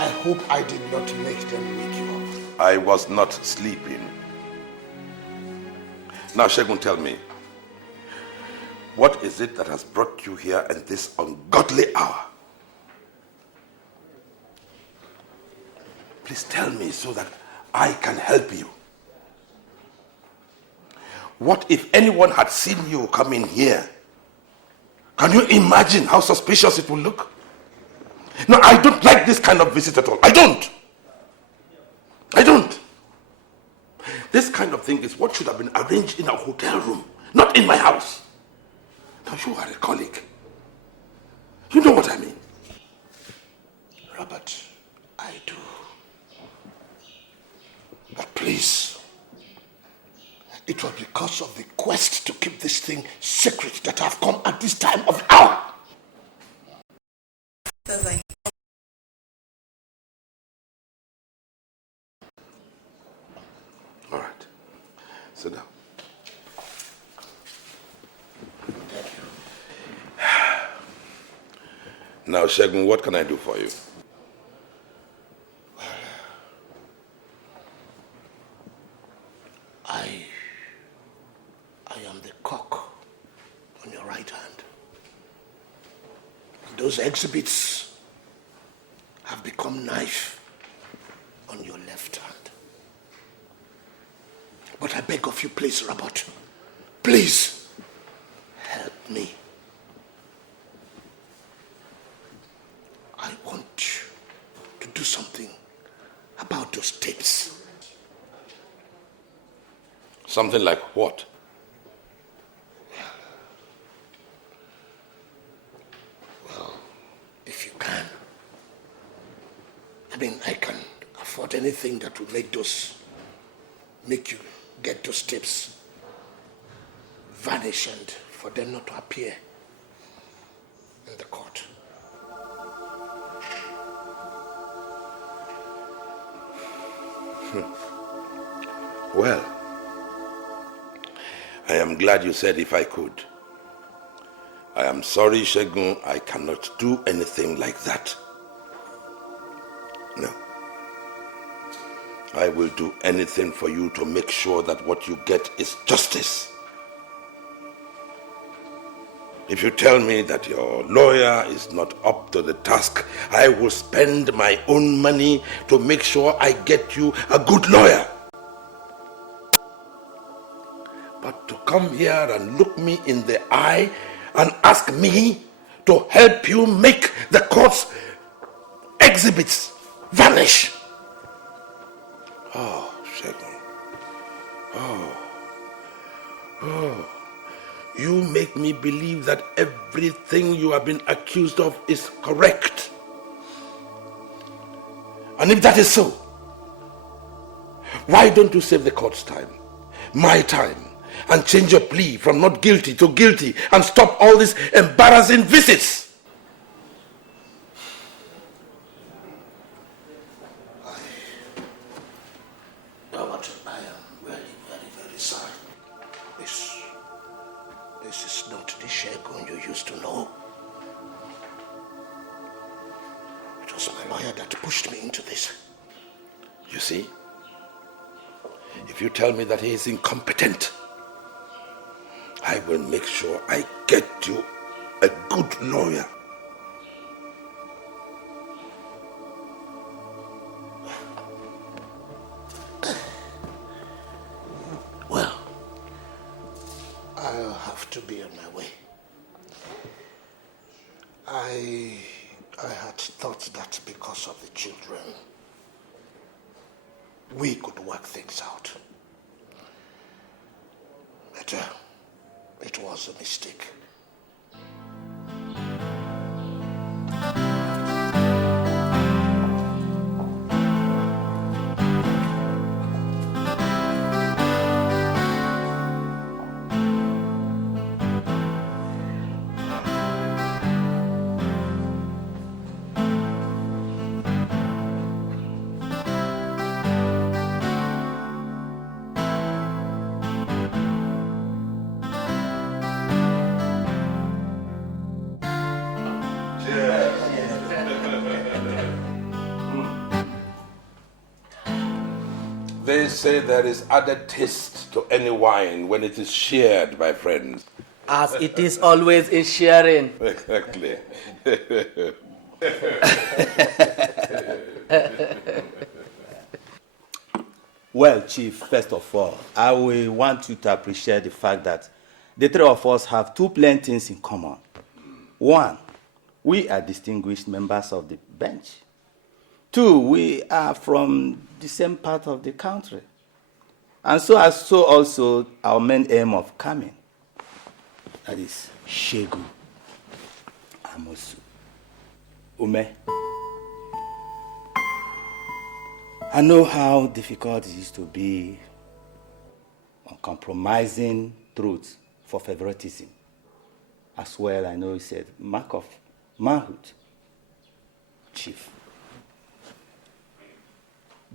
I hope I did not make them wake you up. I was not sleeping. Now, Shegun, tell me, what is it that has brought you here at this ungodly hour? Please tell me so that I can help you. What if anyone had seen you come in here? Can you imagine how suspicious it will look? No, I don't like this kind of visit at all. I don't. This kind of thing is what should have been arranged in a hotel room, not in my house. Now, you are a colleague. You know what I mean. Robert, I do. But please, it was because of the quest to keep this thing secret that I've come at this time of hour. All right. Sit down. Now, Shegun, what can I do for you? I am the cock on your right hand. And those exhibits have become knife on your left hand. But I beg of you, please, Robert, please help me. I want you to do something about those tapes. Something like what? Well, if you can. I mean, I can afford anything that will make you get those tapes vanish and for them not to appear in the court. Well, I am glad you said if I could. I am sorry, Shegun, I cannot do anything like that. No. I will do anything for you to make sure that what you get is justice. If you tell me that your lawyer is not up to the task, I will spend my own money to make sure I get you a good lawyer. But to come here and look me in the eye and ask me to help you make the court's exhibits vanish. Oh, Shegun. Oh. You make me believe that everything you have been accused of is correct. And if that is so, why don't you save the court's time, my time, and change your plea from not guilty to guilty and stop all these embarrassing visits? But I am really very sorry. This is not the Shegun you used to know. It was my lawyer that pushed me into this. You see, if you tell me that he is incompetent, I will make sure I get you a good lawyer. Well, I'll have to be on my way. I had thought that because of the children, we could work things out. But it was a mistake. They say there is added taste to any wine when it is shared by friends. As it is always in sharing. Exactly. Well, Chief, first of all, I will want you to appreciate the fact that the three of us have two plain things in common. One, we are distinguished members of the bench. Two, we are from the same part of the country. And so also our main aim of coming. That is Shegu Amosu. Ume. I know how difficult it is to be uncompromising truth for favoritism. As well, I know it's a mark of manhood. Chief,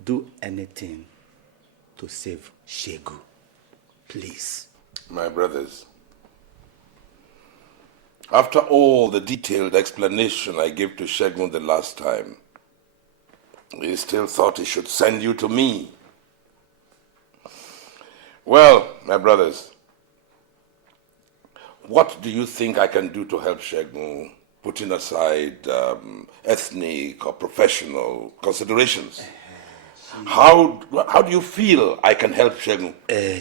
do anything to save Shegu, please. My brothers, after all the detailed explanation I gave to Shegun the last time, he still thought he should send you to me. Well, my brothers, what do you think I can do to help Shegun, putting aside ethnic or professional considerations? How do you feel I can help Shegun?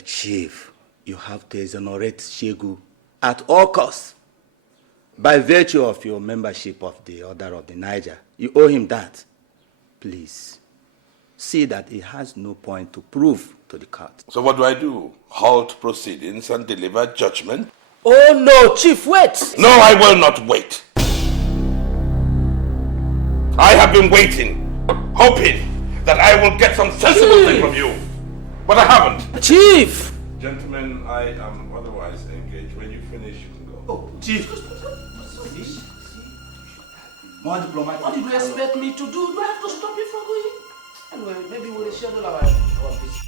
Chief, you have to exonerate Shegu at all costs. By virtue of your membership of the Order of the Niger, you owe him that. Please, see that he has no point to prove to the court. So what do? Halt proceedings and deliver judgment? Oh no, Chief, wait! No, I will not wait. I have been waiting, hoping that I will get some sensible thing from you. But I haven't. Chief! Gentlemen, I am otherwise engaged. When you finish, you can go. Oh, Chief. More diplomatic. What did you expect me to do? Do I have to stop you from going? Anyway, maybe we'll schedule our visit.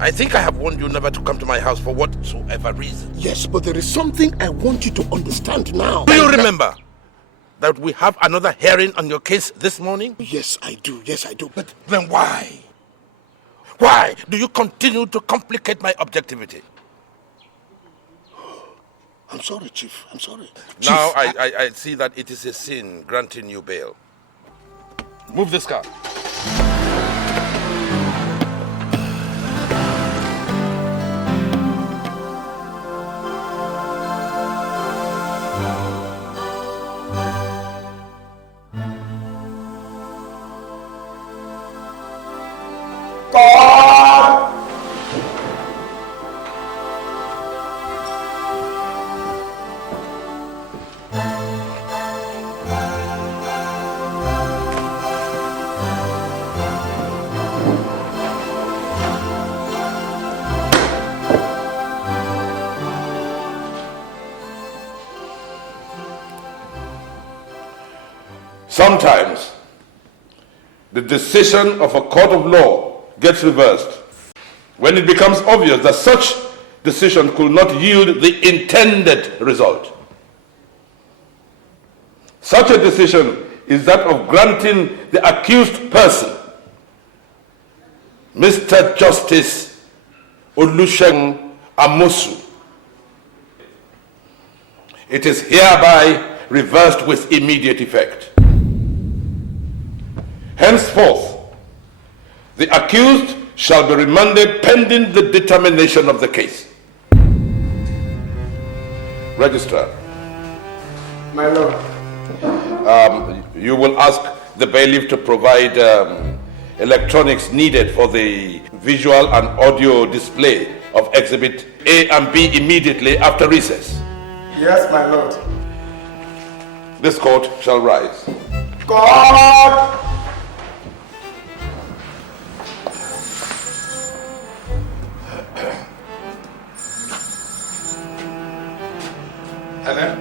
I think I have warned you never to come to my house for whatsoever reason. Yes, but there is something I want you to understand now. Do you remember that we have another hearing on your case this morning? Yes, I do. Yes, I do. But then why? Why do you continue to complicate my objectivity? I'm sorry, Chief. I'm sorry. Now I see that it is a sin granting you bail. Move this car. Sometimes, the decision of a court of law gets reversed when it becomes obvious that such decision could not yield the intended result. Such a decision is that of granting the accused person, Mr. Justice Olusegun Amosu. It is hereby reversed with immediate effect. Henceforth, the accused shall be remanded pending the determination of the case. Registrar. My lord. You will ask the bailiff to provide electronics needed for the visual and audio display of Exhibit A and B immediately after recess. Yes, my lord. This court shall rise. Court! Hello?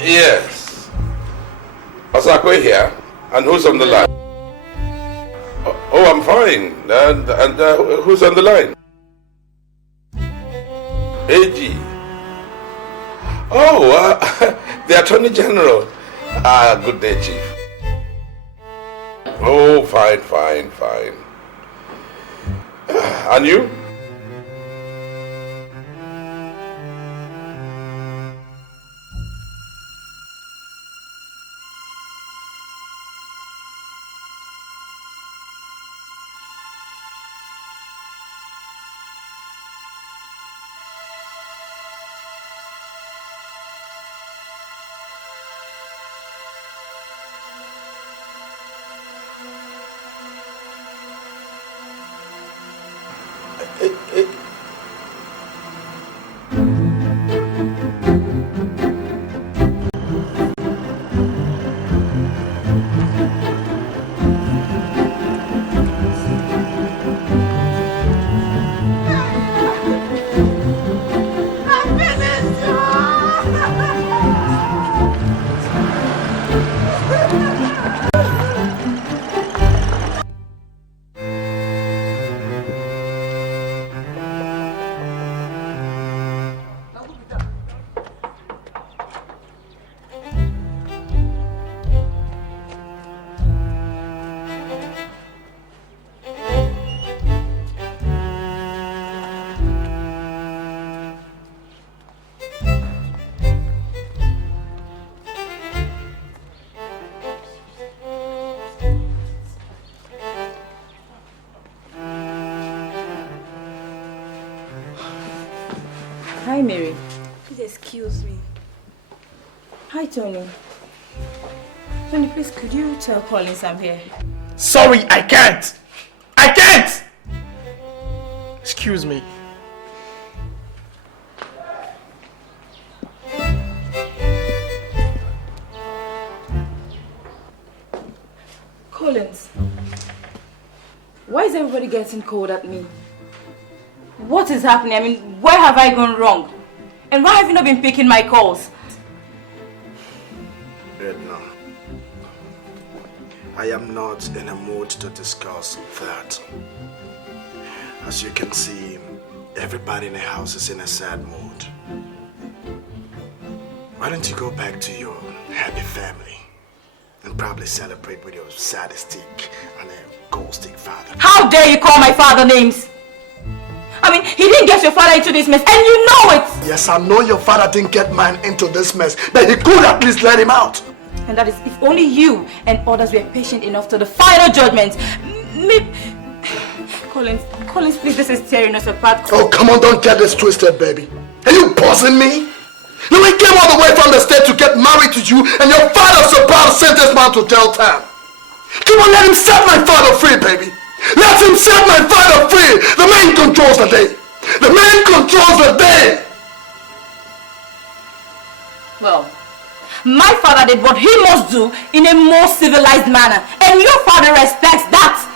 Yes. Asakwe here. And who's on the line? Oh, I'm fine. And who's on the line? AG. Oh, the Attorney General. Good day, Chief. Oh, fine. And you? Hi, Mary. Please excuse me. Hi, Tony. Tony, please, could you tell Collins I'm here? Sorry, I can't! I can't! Excuse me. Collins, why is everybody getting cold at me? What is happening? I mean, where have I gone wrong? And why have you not been picking my calls? Edna, I am not in a mood to discuss that. As you can see, everybody in the house is in a sad mood. Why don't you go back to your happy family and probably celebrate with your sadistic and a gold stick father? How dare you call my father names? I mean, he didn't get your father into this mess, and you know it! Yes, I know your father didn't get mine into this mess, but he could at least let him out. And that is if only you and others were patient enough to the final judgment. Collins, please, this is tearing us apart. Oh, come on, don't get this twisted, baby. Are you buzzing me? You ain't came all the way from the state to get married to you, and your father's about to send this man to jail time. Come on, let him set my father free, baby. Let him set my father free. The man controls the day. The man controls the day. Well, my father did what he must do in a more civilized manner, and your father respects that.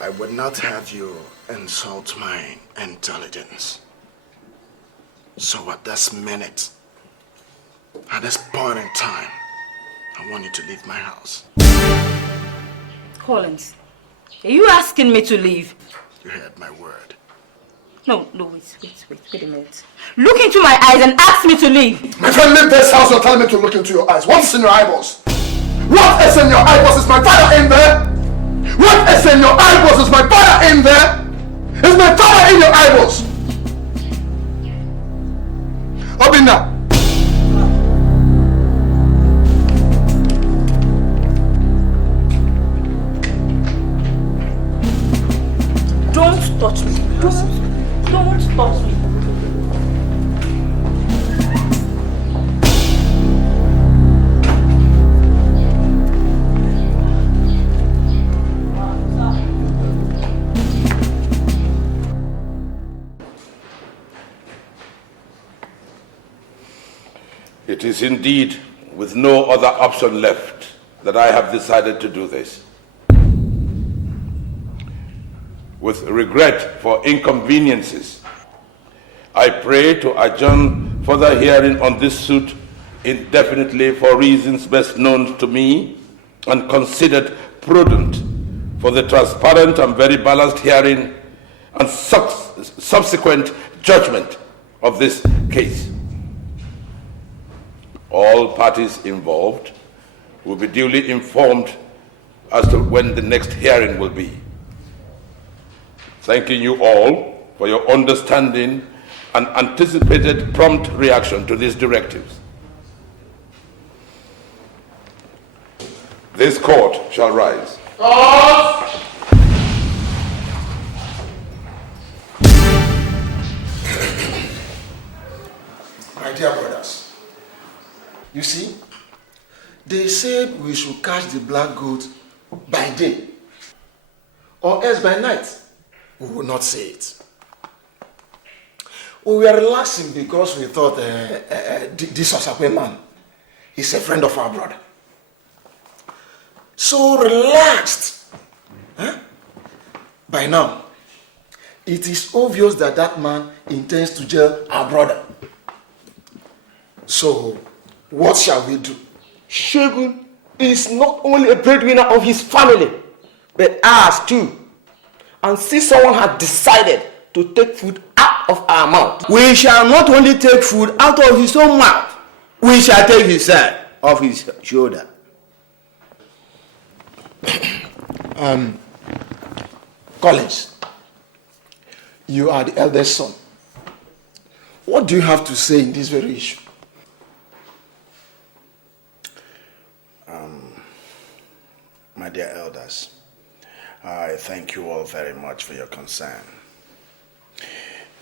I would not have you insult my intelligence. So at this minute, at this point in time, I want you to leave my house. Collins, are you asking me to leave? You heard my word. No, wait a minute. Look into my eyes and ask me to leave. My friend, leave this house. You're telling me to look into your eyes. What's in your eyeballs? What is in your eyeballs? Is my father in there? What is in your eyeballs? Is my father in there? Is my father in your eyeballs? Obina. Don't touch me. Don't touch me. It is indeed with no other option left that I have decided to do this. With regret for inconveniences, I pray to adjourn further hearing on this suit indefinitely for reasons best known to me and considered prudent for the transparent and very balanced hearing and subsequent judgment of this case. All parties involved will be duly informed as to when the next hearing will be. Thanking you all for your understanding and anticipated prompt reaction to these directives. This court shall rise. My dear brothers, you see, they said we should catch the black goat by day, or else by night. We will not say it. We were relaxing because we thought this Osakwe man is a friend of our brother. So relaxed. Huh? By now, it is obvious that that man intends to jail our brother. So, what shall we do? Shegun is not only a breadwinner of his family, but ours too. And since someone has decided to take food out of our mouth, we shall not only take food out of his own mouth, we shall take his son off his shoulder. Collins, you are the eldest son. What do you have to say in this very issue? My dear elders, I thank you all very much for your concern.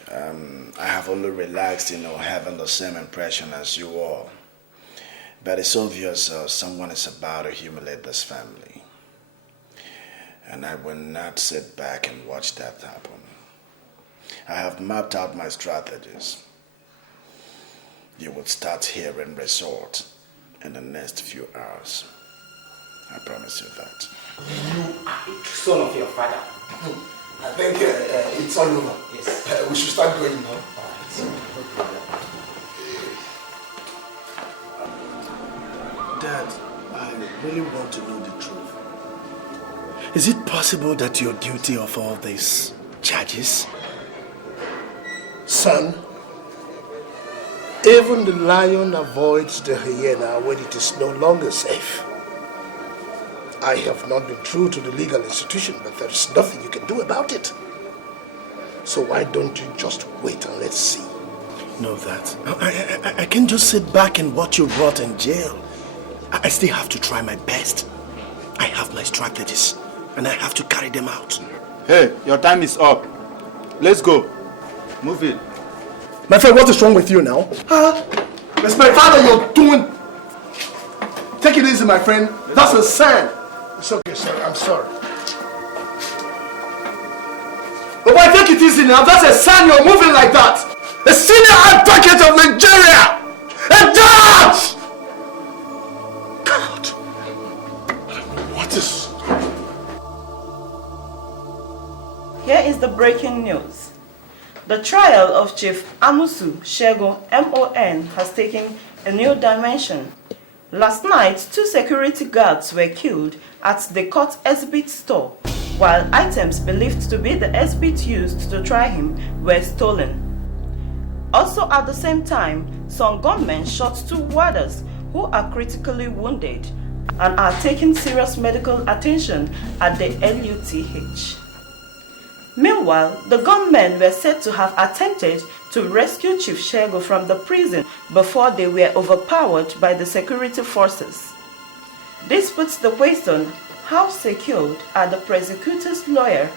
I have only relaxed, having the same impression as you all. But it's obvious someone is about to humiliate this family. And I will not sit back and watch that happen. I have mapped out my strategies. You would start hearing resort in the next few hours. I promise you that. You are a son of your father. I think it's all over. Yes. We should start going now. Dad, I really want to know the truth. Is it possible that you're guilty of all these charges? Son, even the lion avoids the hyena when it is no longer safe. I have not been true to the legal institution, but there is nothing you can do about it. So why don't you just wait and let's see? Know that I can't just sit back and watch you rot in jail. I still have to try my best. I have my strategies, and I have to carry them out. Hey, your time is up. Let's go. Move it. My friend, what is wrong with you now? It's my father you're doing. Take it easy, my friend. That's a sign. It's okay, sir. I'm sorry. But why take it easy now? That's a sign you're moving like that. A senior advocate of Nigeria! A judge! God! What is... Here is the breaking news. The trial of Chief Amusu Shego MON has taken a new dimension. Last night, 2 security guards were killed at the court exhibit store, while items believed to be the exhibit used to try him were stolen. Also at the same time, some gunmen shot 2 warders who are critically wounded and are taking serious medical attention at the LUTH. Meanwhile, the gunmen were said to have attempted to rescue Chief Shego from the prison before they were overpowered by the security forces. This puts the question, how secured are the prosecutor's lawyer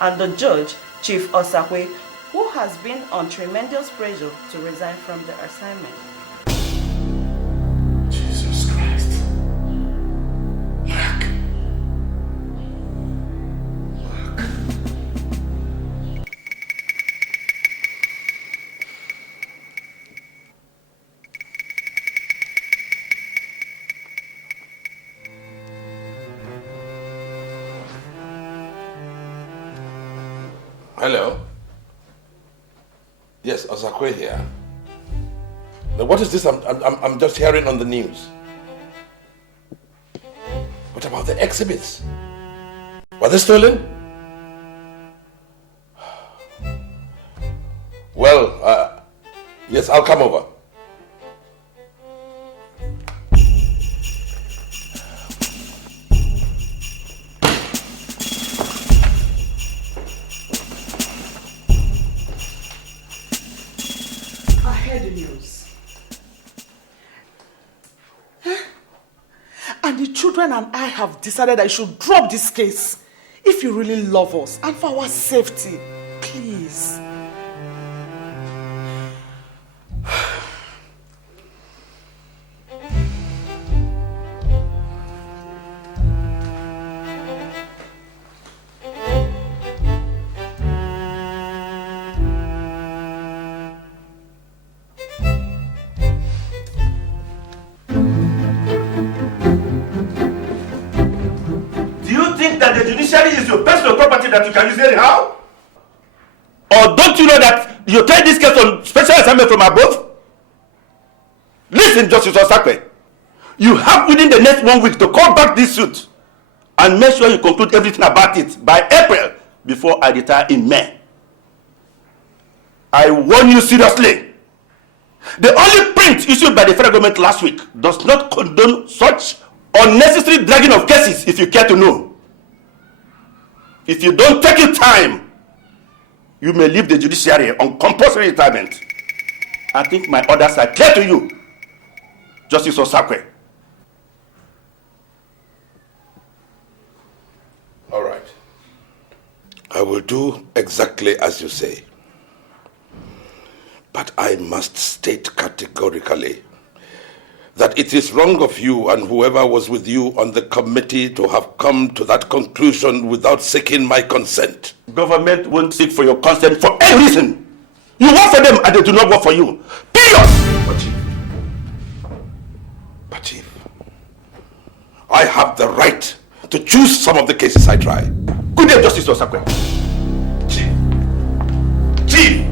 and the judge, Chief Osakwe, who has been on tremendous pressure to resign from the assignment? Jesus Christ. Mark. Hello? Yes, Osakwe here. Now, what is this I'm just hearing on the news? What about the exhibits? Were they stolen? Well, yes, I'll come over. And the children and I have decided I should drop this case. If you really love us and for our safety, please. Is your personal property that you can use anyhow? Or don't you know that you take this case on special assignment from above? Listen, Justice Osakwe. You have within the next 1 week to call back this suit and make sure you conclude everything about it by April before I retire in May. I warn you seriously. The only print issued by the federal government last week does not condone such unnecessary dragging of cases, if you care to know. If you don't take your time, you may leave the judiciary on compulsory retirement. I think my orders are clear to you, Justice Osakwe. All right. I will do exactly as you say. But I must state categorically that it is wrong of you and whoever was with you on the committee to have come to that conclusion without seeking my consent. Government won't seek for your consent for any reason. You work for them and they do not work for you. Period! But Chief, I have the right to choose some of the cases I try. Good day, Justice Osakwe. thief!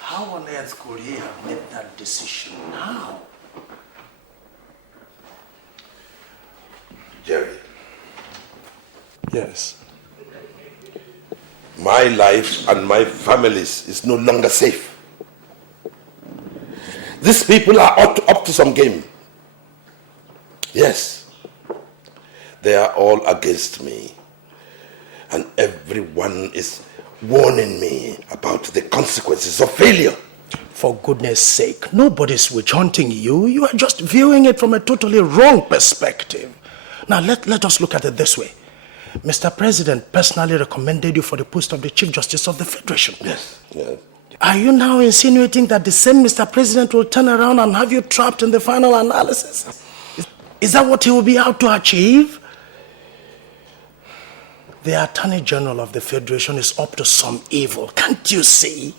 How on earth could he have made that decision now? Jerry. Yes. My life and my family's is no longer safe. These people are up to some game. Yes. They are all against me. And everyone is warning me about the consequences of failure. For goodness sake, nobody's witch hunting you. You are just viewing it from a totally wrong perspective. Now let us look at it this way. Mr. President personally recommended you for the post of the Chief Justice of the Federation. Yes. Are you now insinuating that the same Mr. President will turn around and have you trapped in the final analysis? Is that what he will be out to achieve? The Attorney General of the Federation is up to some evil. Can't you see?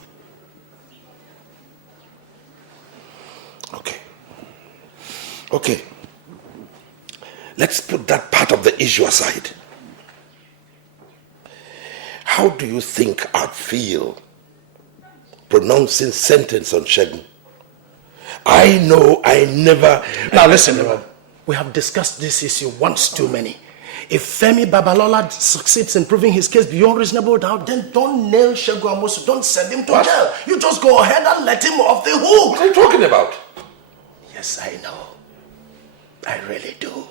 Okay. Let's put that part of the issue aside. How do you think I'd feel pronouncing sentence on Shegun? I know I never... Now listen, we have discussed this issue once too many. If Femi Babalola succeeds in proving his case beyond reasonable doubt, then don't nail Shegun Amosu, don't send him to jail. You just go ahead and let him off the hook. What are you talking about? Yes, I know. I really do.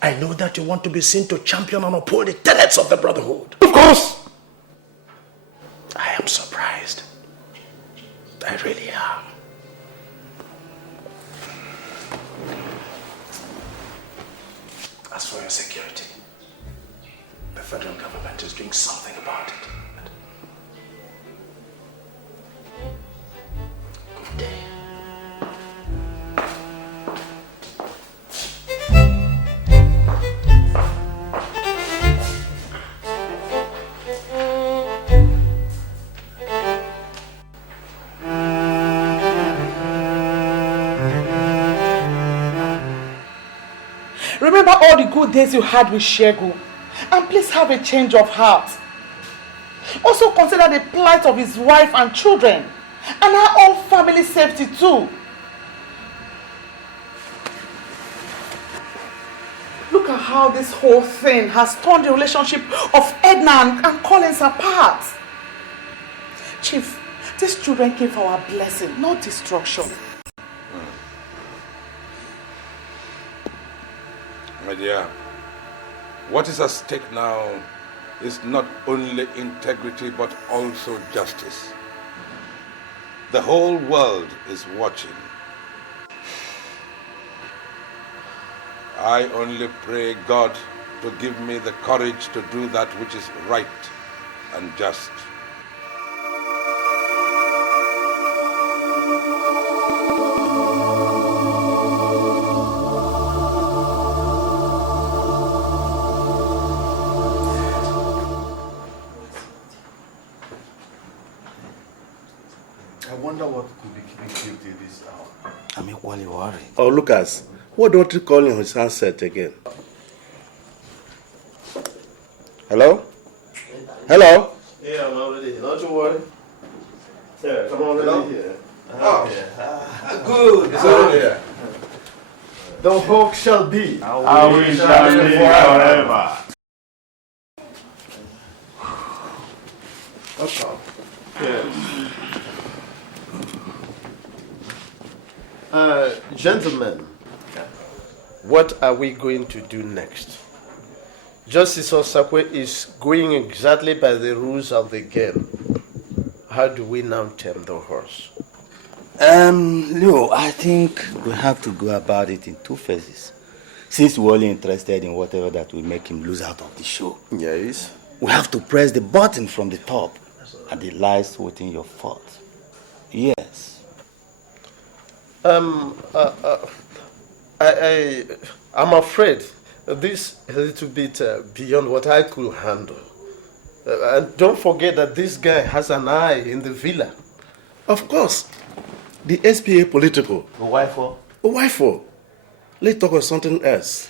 I know that you want to be seen to champion and uphold the tenets of the Brotherhood. Of course. I am surprised. I really am. As for your security, the federal government is doing something about it. Good day. Remember all the good days you had with Shegun, and please have a change of heart. Also consider the plight of his wife and children, and our own family safety too. Look at how this whole thing has torn the relationship of Edna and Collins apart. Chief, these children came for our blessing, not destruction. My dear, what is at stake now is not only integrity but also justice. The whole world is watching. I only pray God to give me the courage to do that which is right and just. I wonder what could be keeping you till this hour. I'm equally worried. Oh, Lucas, what don't you call him his handset again? Hello? Hello? Yeah, I'm already here. Don't you worry. Yeah, I'm already here. Good. So, the hawk shall be. And we shall live forever. What's up? Yes. Gentlemen, what are we going to do next? Justice Osakwe is going exactly by the rules of the game. How do we now tame the horse? Leo, I think we have to go about it in two phases. Since we're only interested in whatever that will make him lose out of the show. Yes. We have to press the button from the top and the lies within your foot. Yes. I'm afraid this is a little bit beyond what I could handle. And don't forget that this guy has an eye in the villa. Of course. The SPA political. Why for? Why for? Let's talk about something else.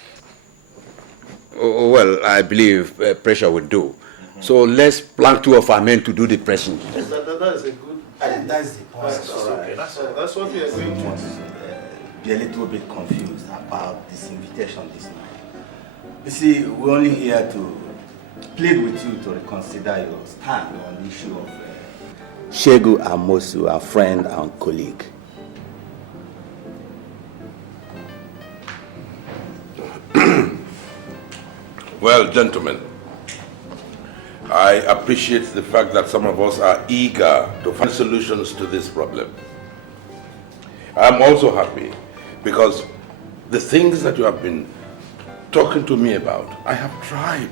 Oh, well, I believe pressure will do. So let's plank 2 of our men to do the pressing. Yes, that is a good... That's the point. That's okay. That's what we are going to be a little bit confused about this invitation this night. You see, we're only here to plead with you to reconsider your stand on the issue of Shegu Amosu, our friend and colleague. Well, gentlemen, I appreciate the fact that some of us are eager to find solutions to this problem. I'm also happy because the things that you have been talking to me about, I have tried,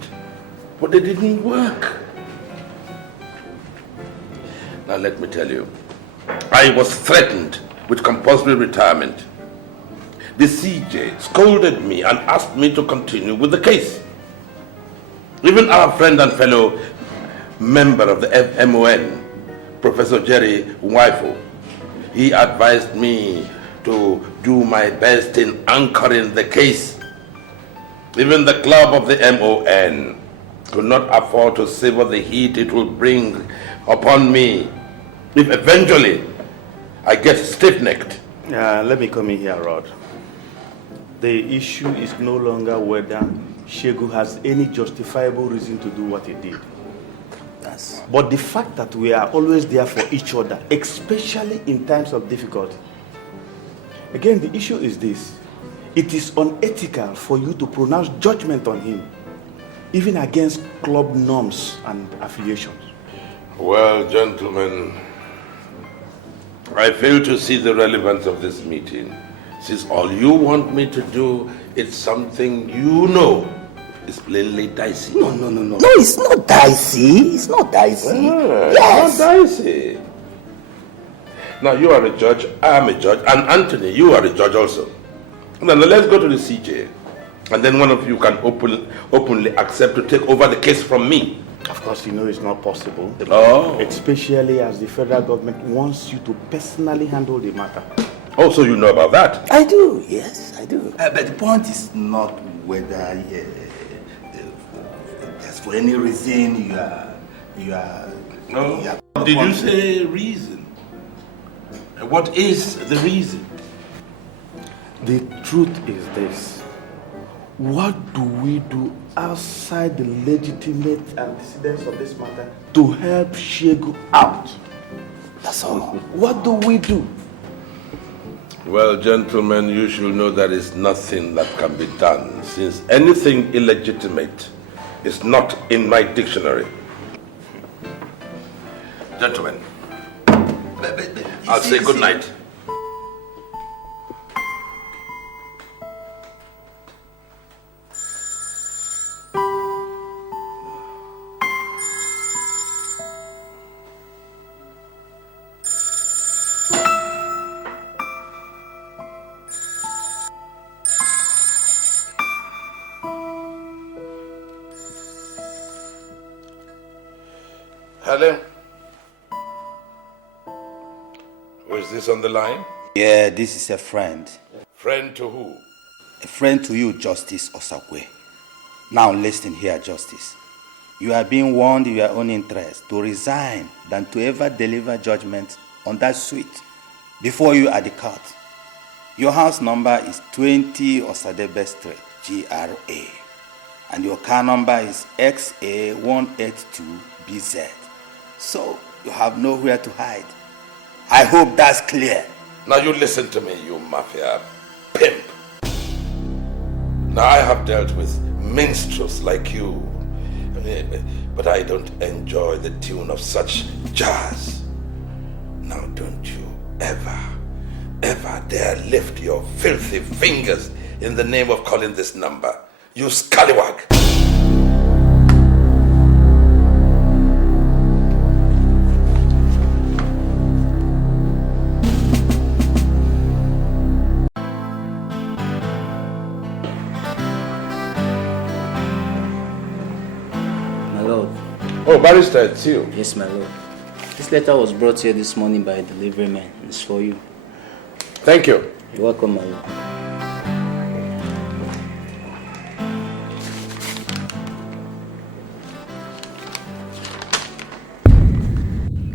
but they didn't work. Now let me tell you, I was threatened with compulsory retirement. The CJ scolded me and asked me to continue with the case. Even our friend and fellow member of the MON, Professor Jerry Waifu, he advised me to do my best in anchoring the case. Even the club of the MON could not afford to savor the heat it will bring upon me if eventually I get stiff-necked. Let me come in here, Rod. The issue is no longer whether Shegu has any justifiable reason to do what he did. But the fact that we are always there for each other, especially in times of difficulty. Again, the issue is this. It is unethical for you to pronounce judgment on him, even against club norms and affiliations. Well, gentlemen, I fail to see the relevance of this meeting, since all you want me to do is something you know is plainly dicey. No, it's not dicey. It's not dicey. Yes. It's not dicey. Now, you are a judge, I am a judge, and Anthony, you are a judge also. Now, let's go to the CJ, and then one of you can openly accept to take over the case from me. Of course, you know it's not possible. Oh. Especially as the federal government wants you to personally handle the matter. Oh, so you know about that? I do, yes, I do. But the point is not whether for any reason you are. Did you say reason? What is the reason? The truth is this. What do we do outside the legitimate antecedents of this matter to help Shegu out? That's all. What do we do? Well, gentlemen, you should know there is nothing that can be done, since anything illegitimate is not in my dictionary. Gentlemen, I'll say good night. Hello? Who is this on the line? Yeah, this is a friend. Friend to who? A friend to you, Justice Osakwe. Now listen here, Justice. You are being warned in your own interest to resign than to ever deliver judgment on that suite before you at the court. Your house number is 20 Osadebe Street, GRA. And your car number is XA182BZ. So you have nowhere to hide. I hope that's clear. Now you listen to me, you mafia pimp. Now I have dealt with minstrels like you, but I don't enjoy the tune of such jazz. Now don't you ever dare lift your filthy fingers in the name of calling this number, you scallywag. My lord. Oh, barrister, it's you. Yes, my lord. This This letter was brought here this morning by a delivery man. It's for you. Thank you. You're welcome, my lord.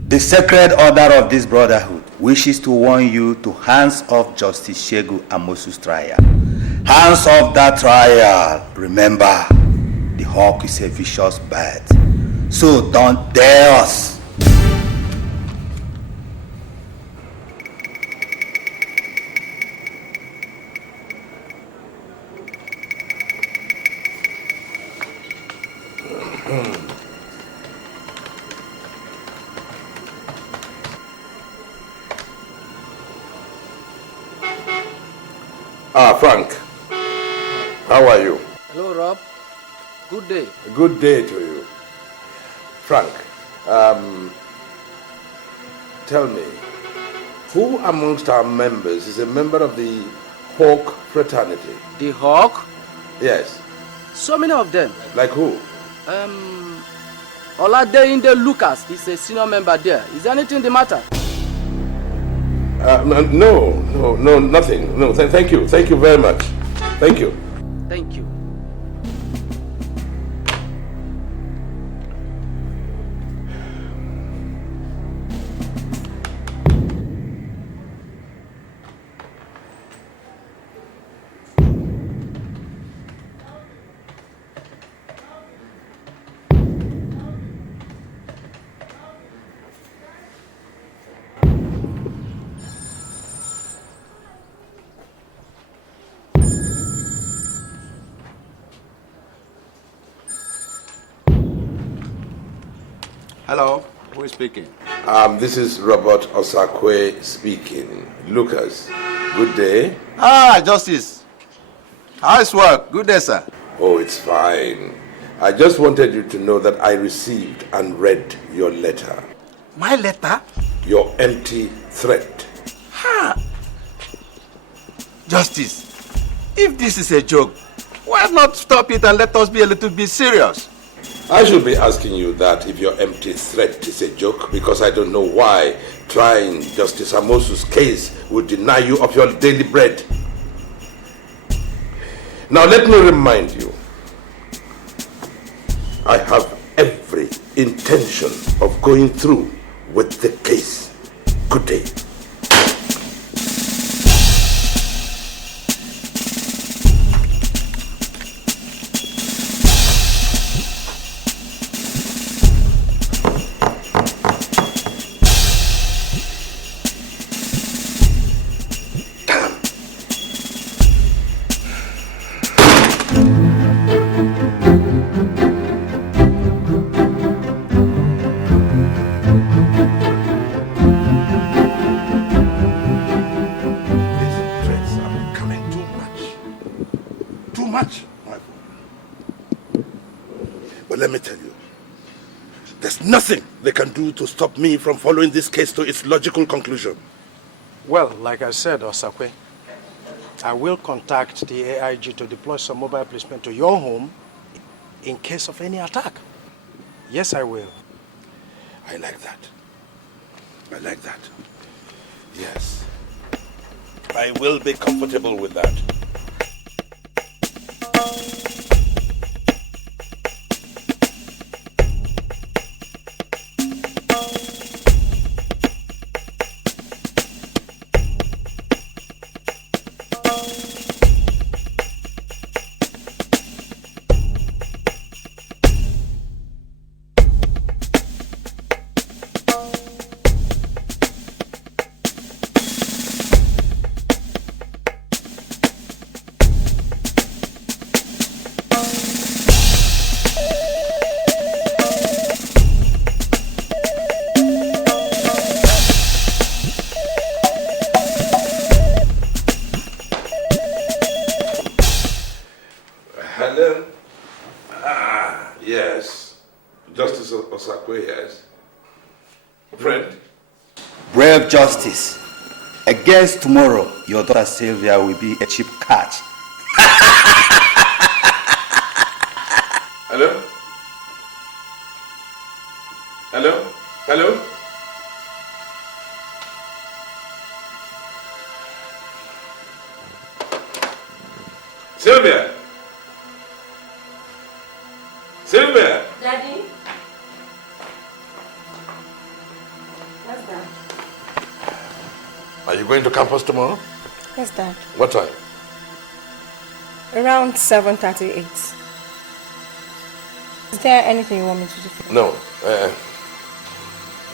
The sacred order of this brotherhood wishes to warn you to hands off Justice Shegu Amosu's trial. Hands off that trial. Remember, the hawk is a vicious bird. So don't dare us. Frank, how are you? Hello, Rob. Good day. Good day to you. Frank, tell me, who amongst our members is a member of the Hawk fraternity? The Hawk? Yes. So many of them. Like who? Oladeinde Lucas is a senior member there. Is there anything the matter? No, nothing. No, thank you. Thank you very much. Thank you. Thank you. Hello, who is speaking? This is Robert Osakwe speaking. Lucas, good day. Justice. How is work? Good day, sir. Oh, it's fine. I just wanted you to know that I received and read your letter. My letter? Your empty threat. Justice, if this is a joke, why not stop it and let us be a little bit serious? I should be asking you that if your empty threat is a joke, because I don't know why trying Justice Amosu's case would deny you of your daily bread. Now let me remind you, I have every intention of going through with the case. Good day. Nothing they can do to stop me from following this case to its logical conclusion. Well, like I said, Osakwe, I will contact the AIG to deploy some mobile policemen to your home in case of any attack. Yes, I will. I like that. I like that. Yes. I will be comfortable with that. Justice. Against tomorrow, your daughter Sylvia will be a cheap catch. Hello? Hello? Hello? Sylvia! Sylvia! Daddy? What's that? Are you going to campus tomorrow? Yes, Dad. What time? Around 7:38. Is there anything you want me to do? No.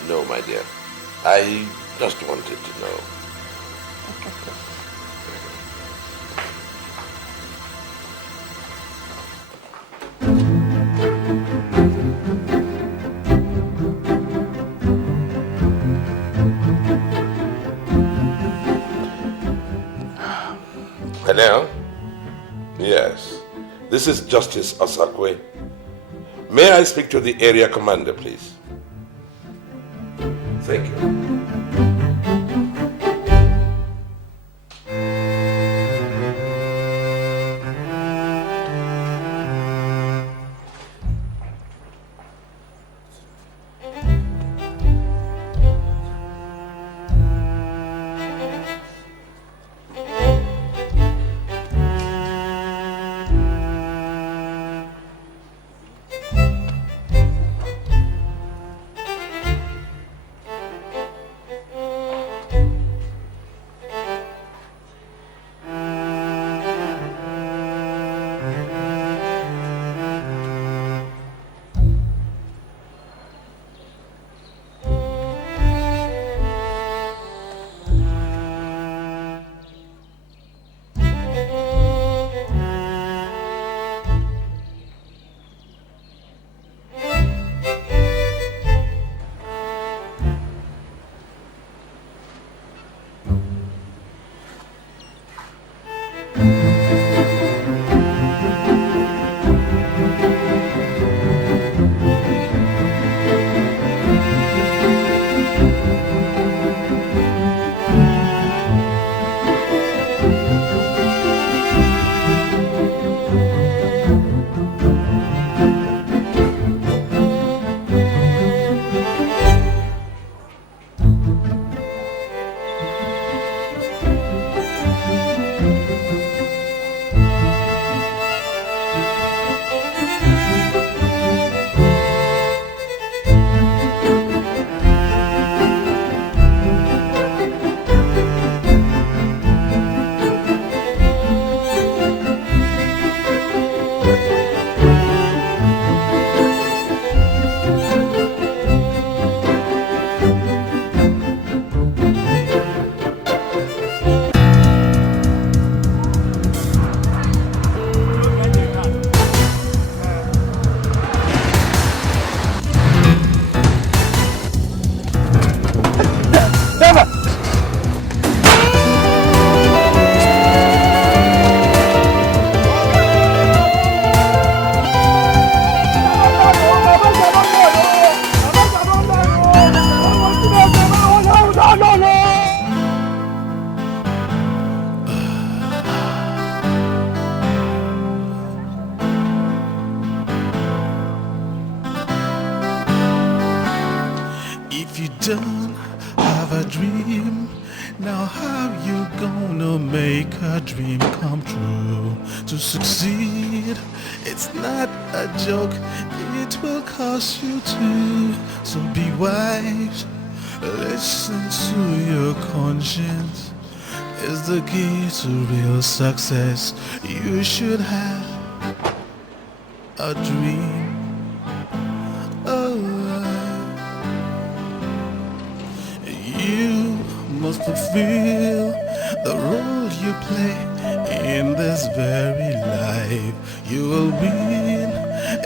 No, my dear. I just wanted to know. Hello? Yes. This is Justice Osakwe. May I speak to the area commander, please? Thank you. don't have a dream, now how you gonna make a dream come true? To succeed, it's not a joke, it will cost you too. So be wise, listen to your conscience. It's the key to real success. You should have a dream. You must fulfill the role you play in this very life. You will win,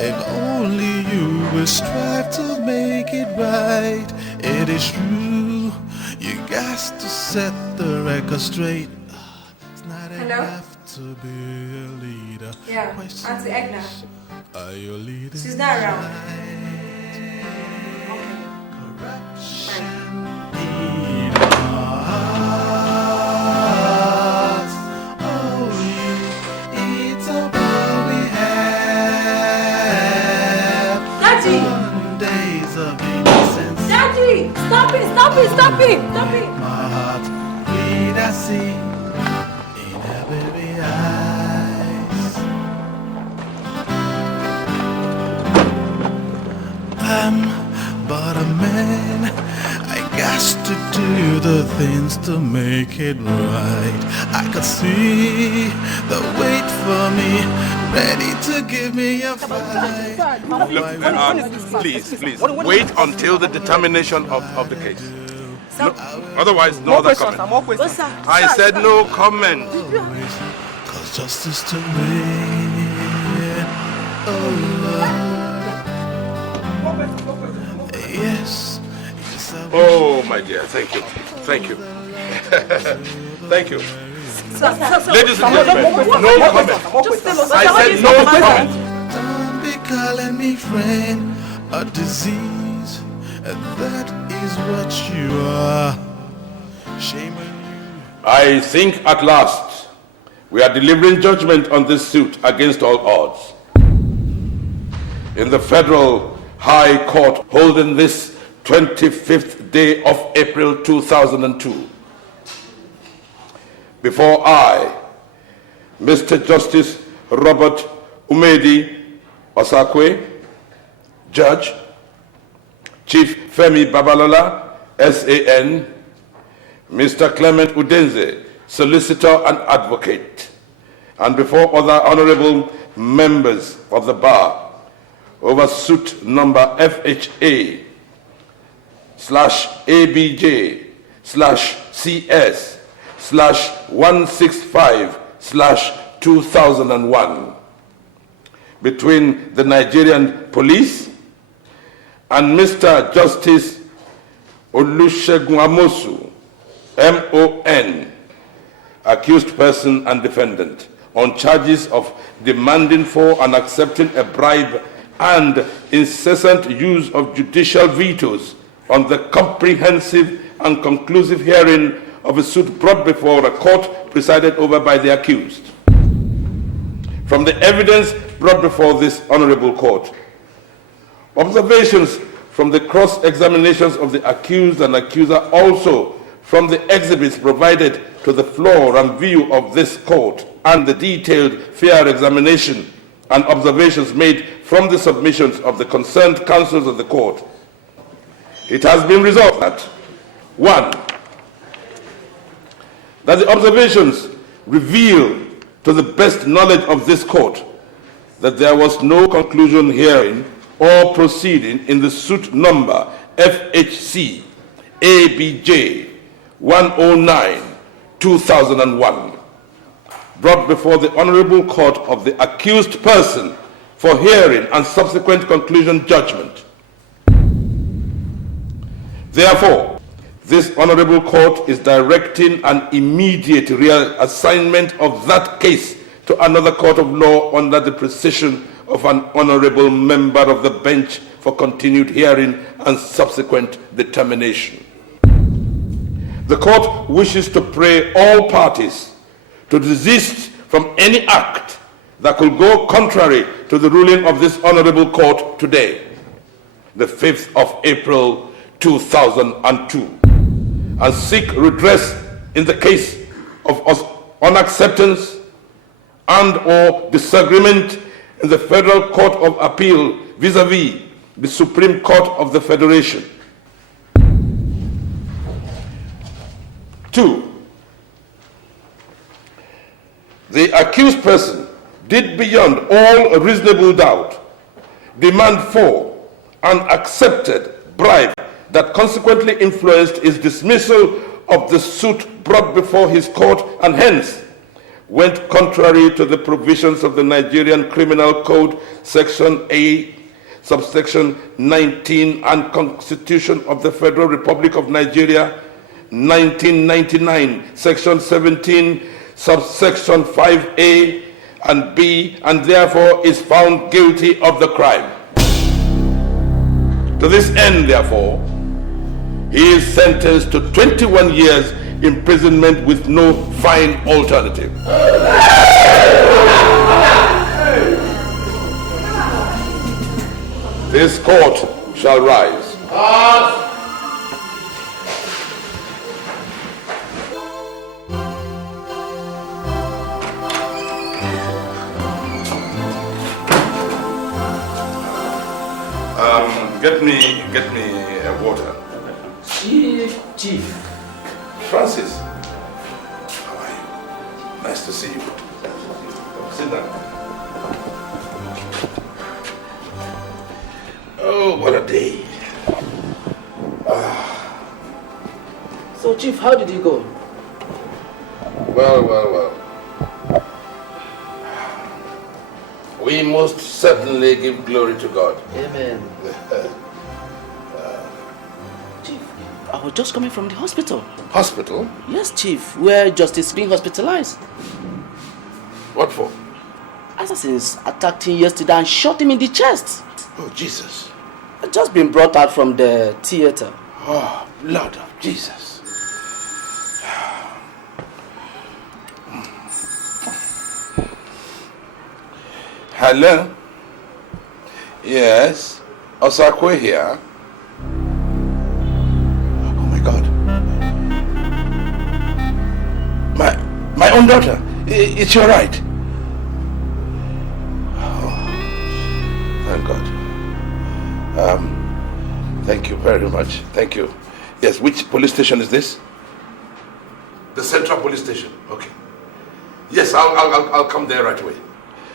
and only you will strive to make it right. It is true, you got to set the record straight. It's not enough to be a leader. Yeah, Auntie Edna. Are you leading? She's not around. Stop it! Stop it! Stop it! Stop it! My heart, read I see in her baby eyes. am but a man. I got to do the things to make it right. I could see the wait for me, ready to give me a fight. Please, wait until the determination of the case. No, otherwise, no other comment. I said no comment. Cause justice to me, oh Lord. Yes. Oh, my dear, thank you. Thank you. Thank you. Ladies and gentlemen, no comment. I said no comment. Don't be calling me friend, a disease, and that is what you are. Shame on you. I think at last we are delivering judgment on this suit against all odds. In the Federal High Court holding this 25th day of April 2002. Before I, Mr. Justice Robert Umedi Osakwe, Judge, Chief Femi Babalola, SAN, Mr. Clement Udenze, Solicitor and Advocate, and before other honorable members of the bar, over suit number FHA/ABJ/CS/165/2001 between the Nigerian police and Mr. Justice Olusegun Amosu, MON, accused person and defendant, on charges of demanding for and accepting a bribe and incessant use of judicial vetoes on the comprehensive and conclusive hearing of a suit brought before a court presided over by the accused. From the evidence brought before this honorable court, observations from the cross-examinations of the accused and accuser, also from the exhibits provided to the floor and view of this court, and the detailed fair examination and observations made from the submissions of the concerned counsels of the court, it has been resolved that 1. That the observations reveal to the best knowledge of this court that there was no conclusion hearing or proceeding in the suit number FHC ABJ 109/2001 brought before the Honorable Court of the accused person for hearing and subsequent conclusion judgment. Therefore, this Honorable Court is directing an immediate reassignment of that case to another court of law under the precision of an honorable member of the bench for continued hearing and subsequent determination. The court wishes to pray all parties to desist from any act that could go contrary to the ruling of this honorable court today, the 5th of April 2002, and seek redress in the case of unacceptance and or disagreement in the Federal Court of Appeal vis-a-vis the Supreme Court of the Federation. 2. The accused person did beyond all reasonable doubt demand for and accepted bribe that consequently influenced his dismissal of the suit brought before his court, and hence went contrary to the provisions of the Nigerian Criminal Code, Section A, subsection 19, and Constitution of the Federal Republic of Nigeria, 1999, Section 17, subsection 5A and B, and therefore is found guilty of the crime. To this end, therefore, he is sentenced to 21 years imprisonment with no fine alternative. This court shall rise. Get me a water. Chief. Francis, how are you? Nice to see you. Sit down. Oh, what a day. So, Chief, how did you go? Well. We must certainly give glory to God. Amen. Chief, I was just coming from the hospital. Hospital? Yes, Chief, where Justus is being hospitalized. What for? Assassins attacked him yesterday and shot him in the chest. Oh, Jesus. I've just been brought out from the theater. Oh, Lord of Jesus. Hello? Yes? Osakwe here? Oh my God. My own daughter. It's all right. Oh, thank God. Thank you very much. Thank you. Yes, which police station is this? The Central Police Station. Okay. Yes, I'll come there right away.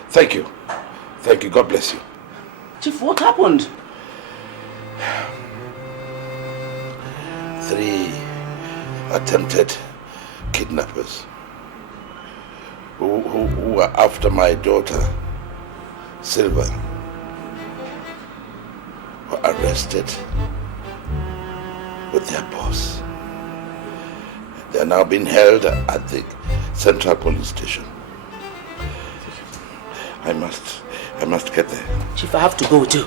Thank you. Thank you. God bless you. Chief, what happened? 3 attempted kidnappers who were after my daughter, Silver, were arrested with their boss. They are now being held at the Central Police Station. I must get there. Chief, I have to go with you.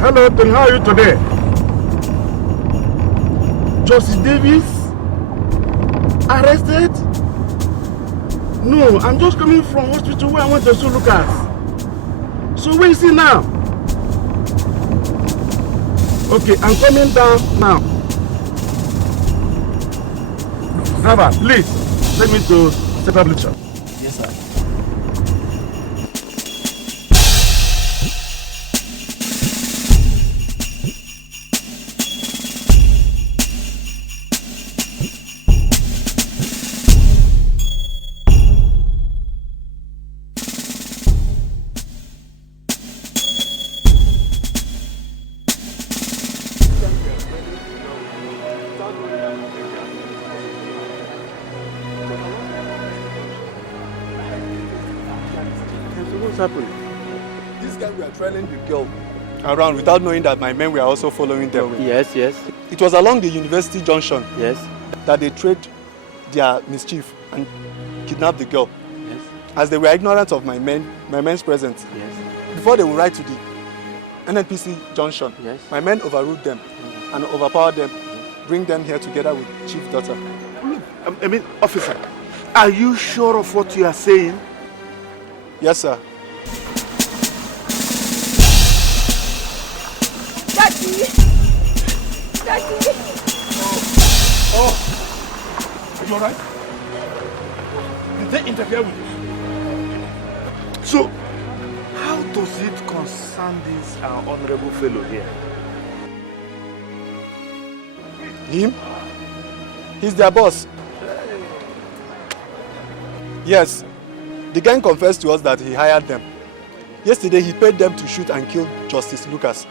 Hello, Ethan, how are you today? Justice Davis? Arrested? No, I'm just coming from hospital where I went to see Lucas. So where is he now? Okay, I'm coming down now. Hava, please, take me to Central Police Station. Yes, sir. Around without knowing that my men were also following them. Yes. It was along the University Junction. Yes. That they tried their mischief and kidnapped the girl. Yes. As they were ignorant of my men's presence. Yes. Before they would ride to the NNPC Junction, yes, my men overruled them and overpowered them, bring them here together with Chief's daughter. I mean, officer, are you sure of what you are saying? Yes, sir. Daddy! Oh! Are you alright? Did they interfere with you? So, how does it concern this honorable fellow here? Him? He's their boss. Yes, the gang confessed to us that he hired them. Yesterday he paid them to shoot and kill Justice Lucas.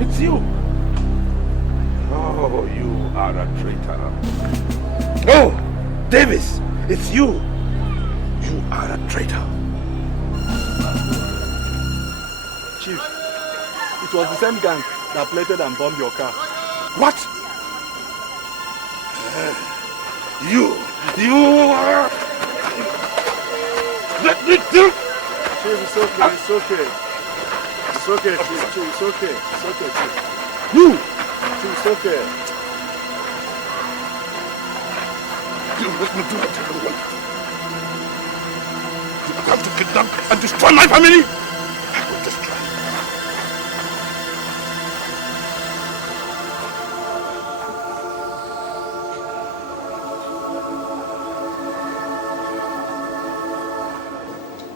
It's you. Oh, you are a traitor. Oh, Davis, it's you. You are a traitor. Chief, it was the same gang that planted and bombed your car. What? You are... Chief, it's okay, it's okay. It's okay, Chief, it's okay, Chief. You! It's okay. You let me do what I don't want. You plan to kidnap and destroy my family? I will destroy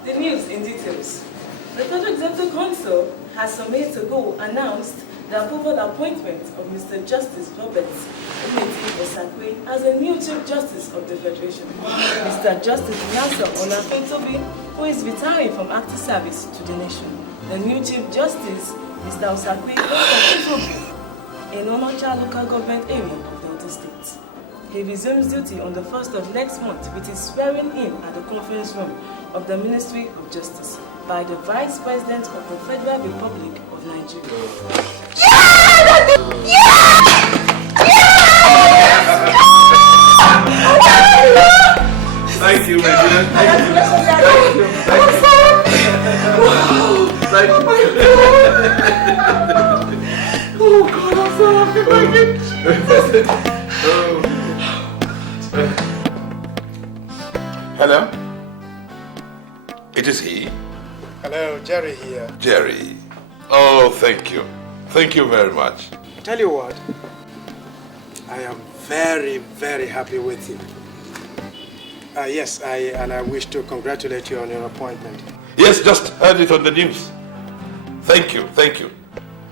you. The news in details. The Federal Executive Council has some minutes ago announced the approval appointment of Mr. Justice Robert Esiri as a new Chief Justice of the Federation. Mr. Justice Nelson Onafetobi, who is retiring from active service to the nation. The new Chief Justice, Mr. Osakwe in Onocha local government area of Delta State. He resumes duty on the 1st of next month with his swearing in at the conference room of the Ministry of Justice by the Vice President of the Federal Republic of Nigeria. Thank you, my dear. Thank you. Thank you. Oh God, I'm so happy, my Hello? It is he. Hello, Jerry here. Jerry. Oh, thank you. Thank you very much. Tell you what, I am very, very happy with you. Yes, I wish to congratulate you on your appointment. Yes, just heard it on the news. Thank you, thank you.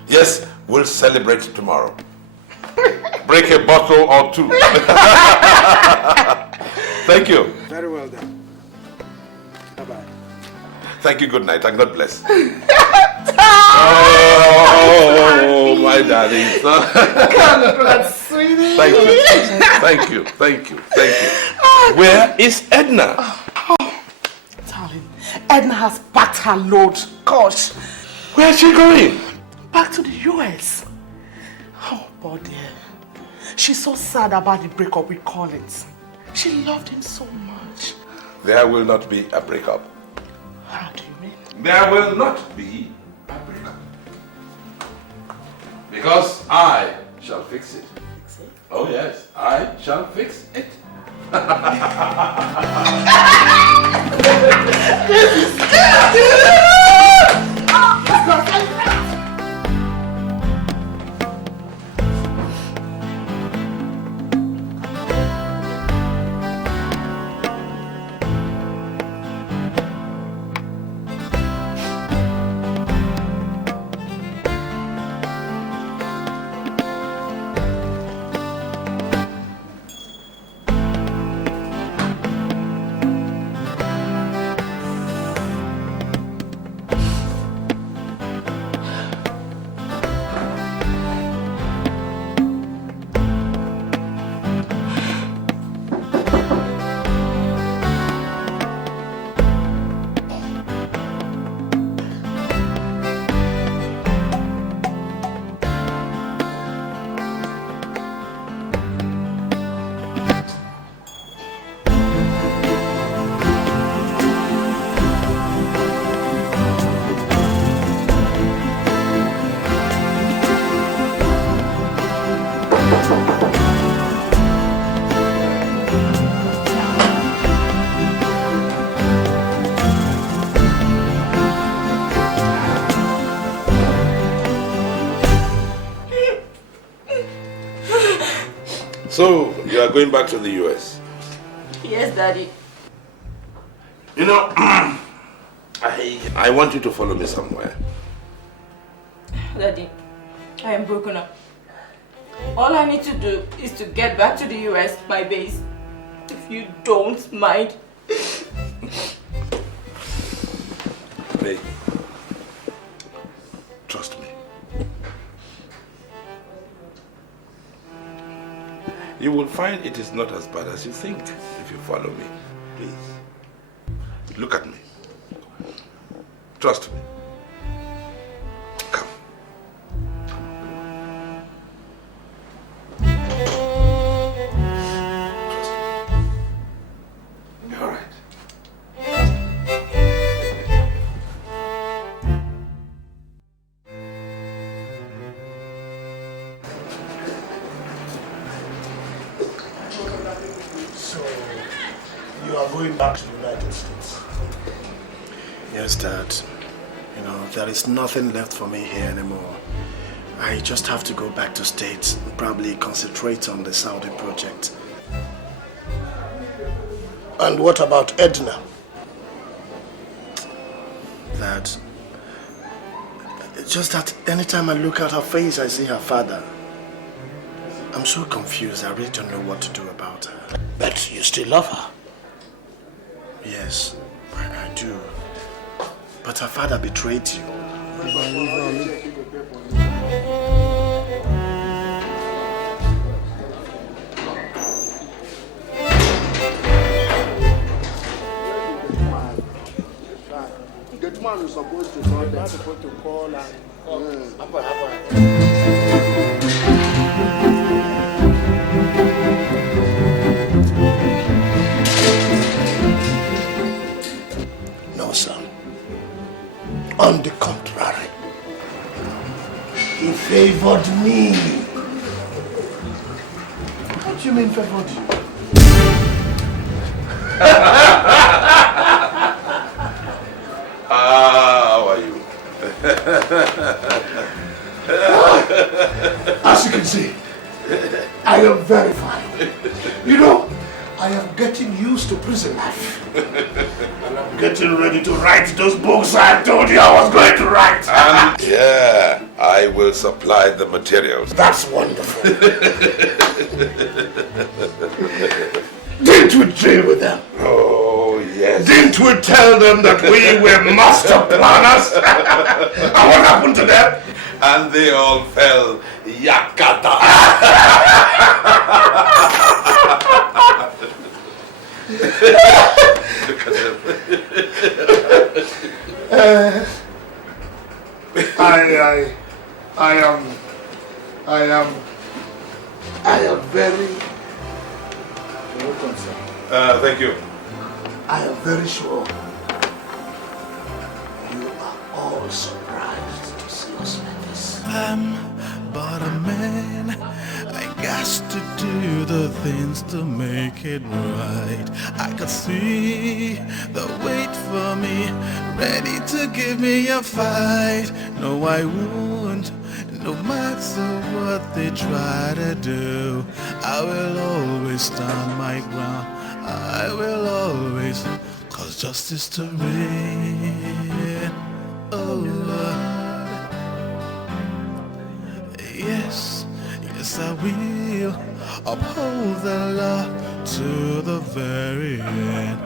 Yes, we'll celebrate tomorrow. Break a bottle or two. Thank you. Very well done. Bye-bye. Thank you, good night, and God bless. Oh, my darling. Congrats, sweetie. Thank you, thank you, thank you, thank you. Where is Edna? Darling, Edna has packed her load. Gosh. Where is she going? Back to the US. Oh, poor dear. She's so sad about the breakup with Collins. She loved him so much. There will not be a breakup. How do you mean? There will not be a breakup. Because I shall fix it. Fix it? Oh yes, I shall fix it. So, you are going back to the US? Yes, Daddy. You know, I want you to follow me somewhere. Daddy, I am broken up. All I need to do is to get back to the US, my base. If you don't mind. Hey, trust me. You will find it is not as bad as you think if you follow me. Please. Look at me. Trust me. Come. All right. going back to the United States. Yes, Dad. You know, there is nothing left for me here anymore. I just have to go back to States and probably concentrate on the Saudi project. And what about Edna? Dad, it's just that anytime I look at her face, I see her father. I'm so confused. I really don't know what to do about her. But you still love her? Yes, I do. But her father betrayed you. The man is supposed to call them. Supposed to call and no, son. On the contrary, he favored me. What do you mean favored you? How are you? As you can see, I am very fine. You know, I am getting used to prison life. And I'm getting ready to write those books I told you I was going to write. Yeah, I will supply the materials. That's wonderful. Didn't we deal with them? Oh, yes. Didn't we tell them that we were master planners? And what happened to them? And they all fell yakata. I am very... Thank you. I am very sure you are all surprised to see us like this. I'm but a man. I got to do the things to make it right. I could see the wait for me, ready to give me a fight. No, I won't. No matter what they try to do, I will always stand my ground. I will always cause justice to reign. Oh Lord, yes, yes I will uphold the law to the very end.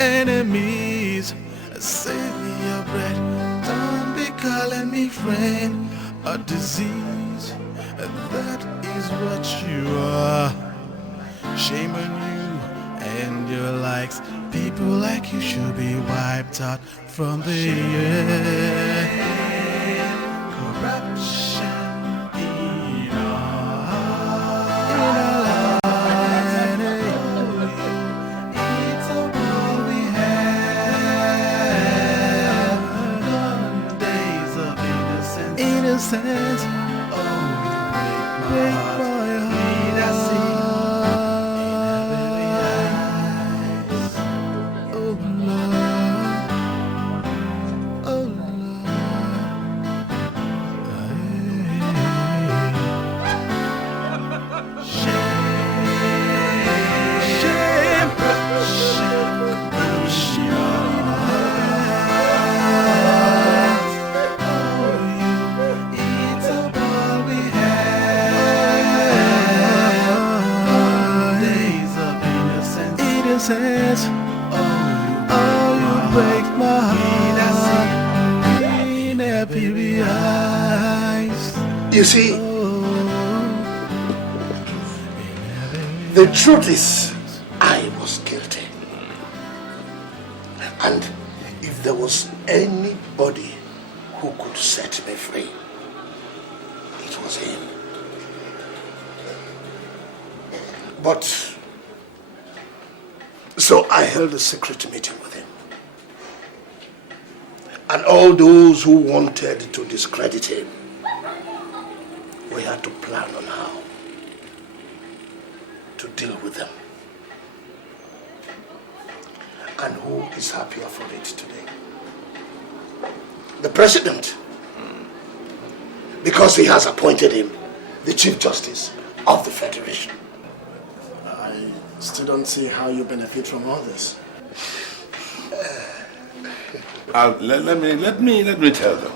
Enemies, save me your bread. Don't be calling me friend. A disease, that is what you are. Shame on you and your likes. People like you should be wiped out from the earth. Corruption in our land. It's all we have. Gone days of innocence. Oh, break my heart. Oh, you break my heart in happy eyes. You see, the truth is, I was guilty. And if there was anybody who could set me free, it was him. But so I held a secret meeting with him. And all those who wanted to discredit him, we had to plan on how to deal with them. And who is happier for it today? The president. Because he has appointed him the Chief Justice of the Federation. I still don't see how you benefit from all this. Let me tell them.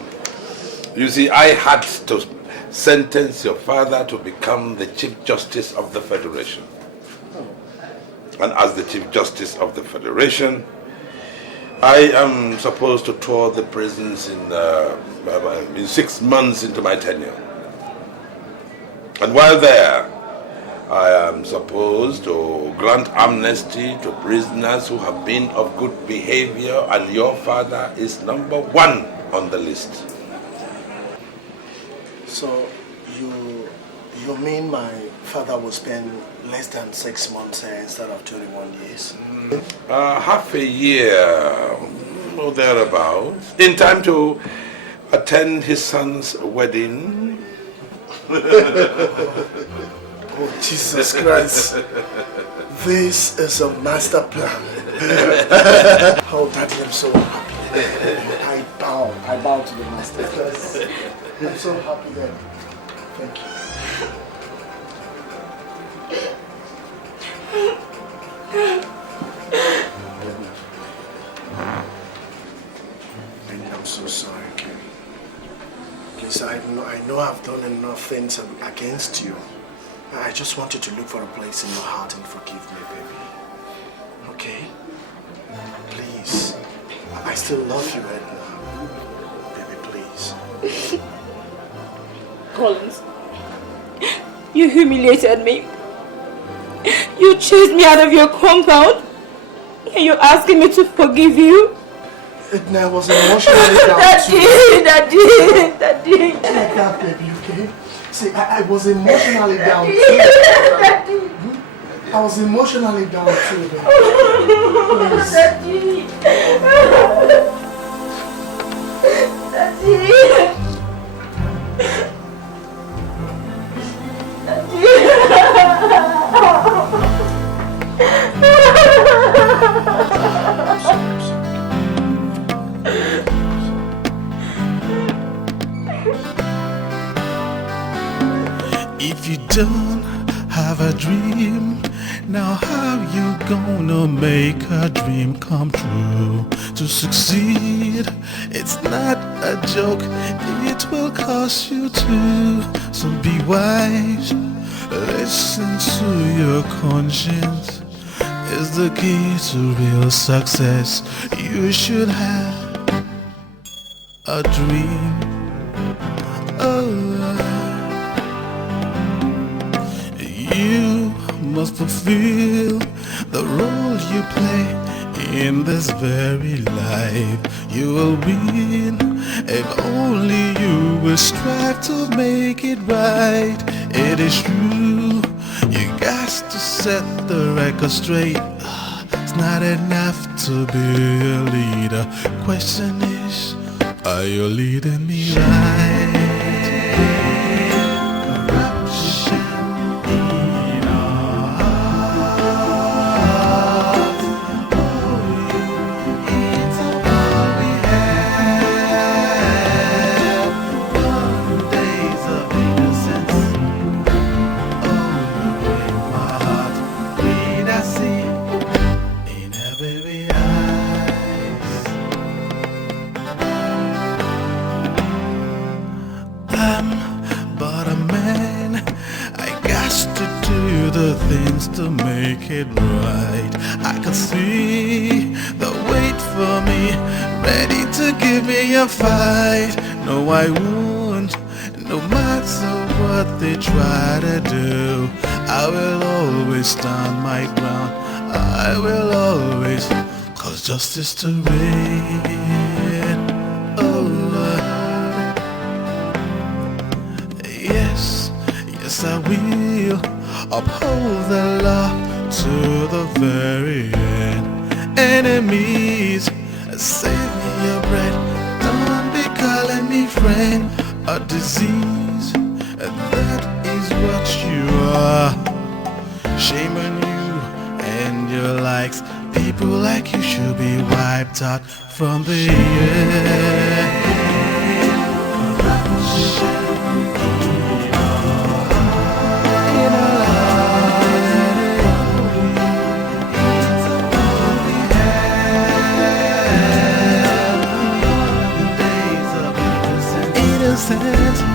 You see, I had to sentence your father to become the Chief Justice of the Federation. And as the Chief Justice of the Federation, I am supposed to tour the prisons in 6 months into my tenure. And while there, I am supposed to grant amnesty to prisoners who have been of good behavior, and your father is number 1 on the list. So, you mean my father will spend less than 6 months here instead of 21 years? Half a year, or thereabouts, in time to attend his son's wedding. Oh, Jesus Christ. This is a master plan. Oh, Daddy, I'm so happy. I bow to the master. I'm so happy that. Thank you. I'm so sorry, Kenny. Please, I know I've done enough things against you. I just want you to look for a place in your heart and forgive me, baby. Okay? Please. I still love you, Edna. Baby, please. Collins, you humiliated me. You chased me out of your compound. And you're asking me to forgive you? Edna, I was emotionally down Daddy. Take that, baby, okay? See, I was emotionally down too. Daddy. I was emotionally down too, baby. Please. Daddy. If you don't have a dream, now how you gonna make a dream come true? To succeed, it's not a joke, it will cost you too. So be wise, listen to your conscience. Is the key to real success. You should have a dream. You must fulfill the role you play in this very life. You will win if only you will strive to make it right. It is true, you got to set the record straight. It's not enough to be a leader. Question is, are you leading me right? To make it right, I can see the wait for me, ready to give me a fight. No, I won't, no matter what they try to do. I will always stand my ground. I will always cause justice to reign. Oh Lord, yes, I will uphold the law to the very end. Enemies, save me your bread. Don't be calling me friend. A disease, that is what you are. Shame on you and your likes. People People like you should be wiped out from the earth. Innocent.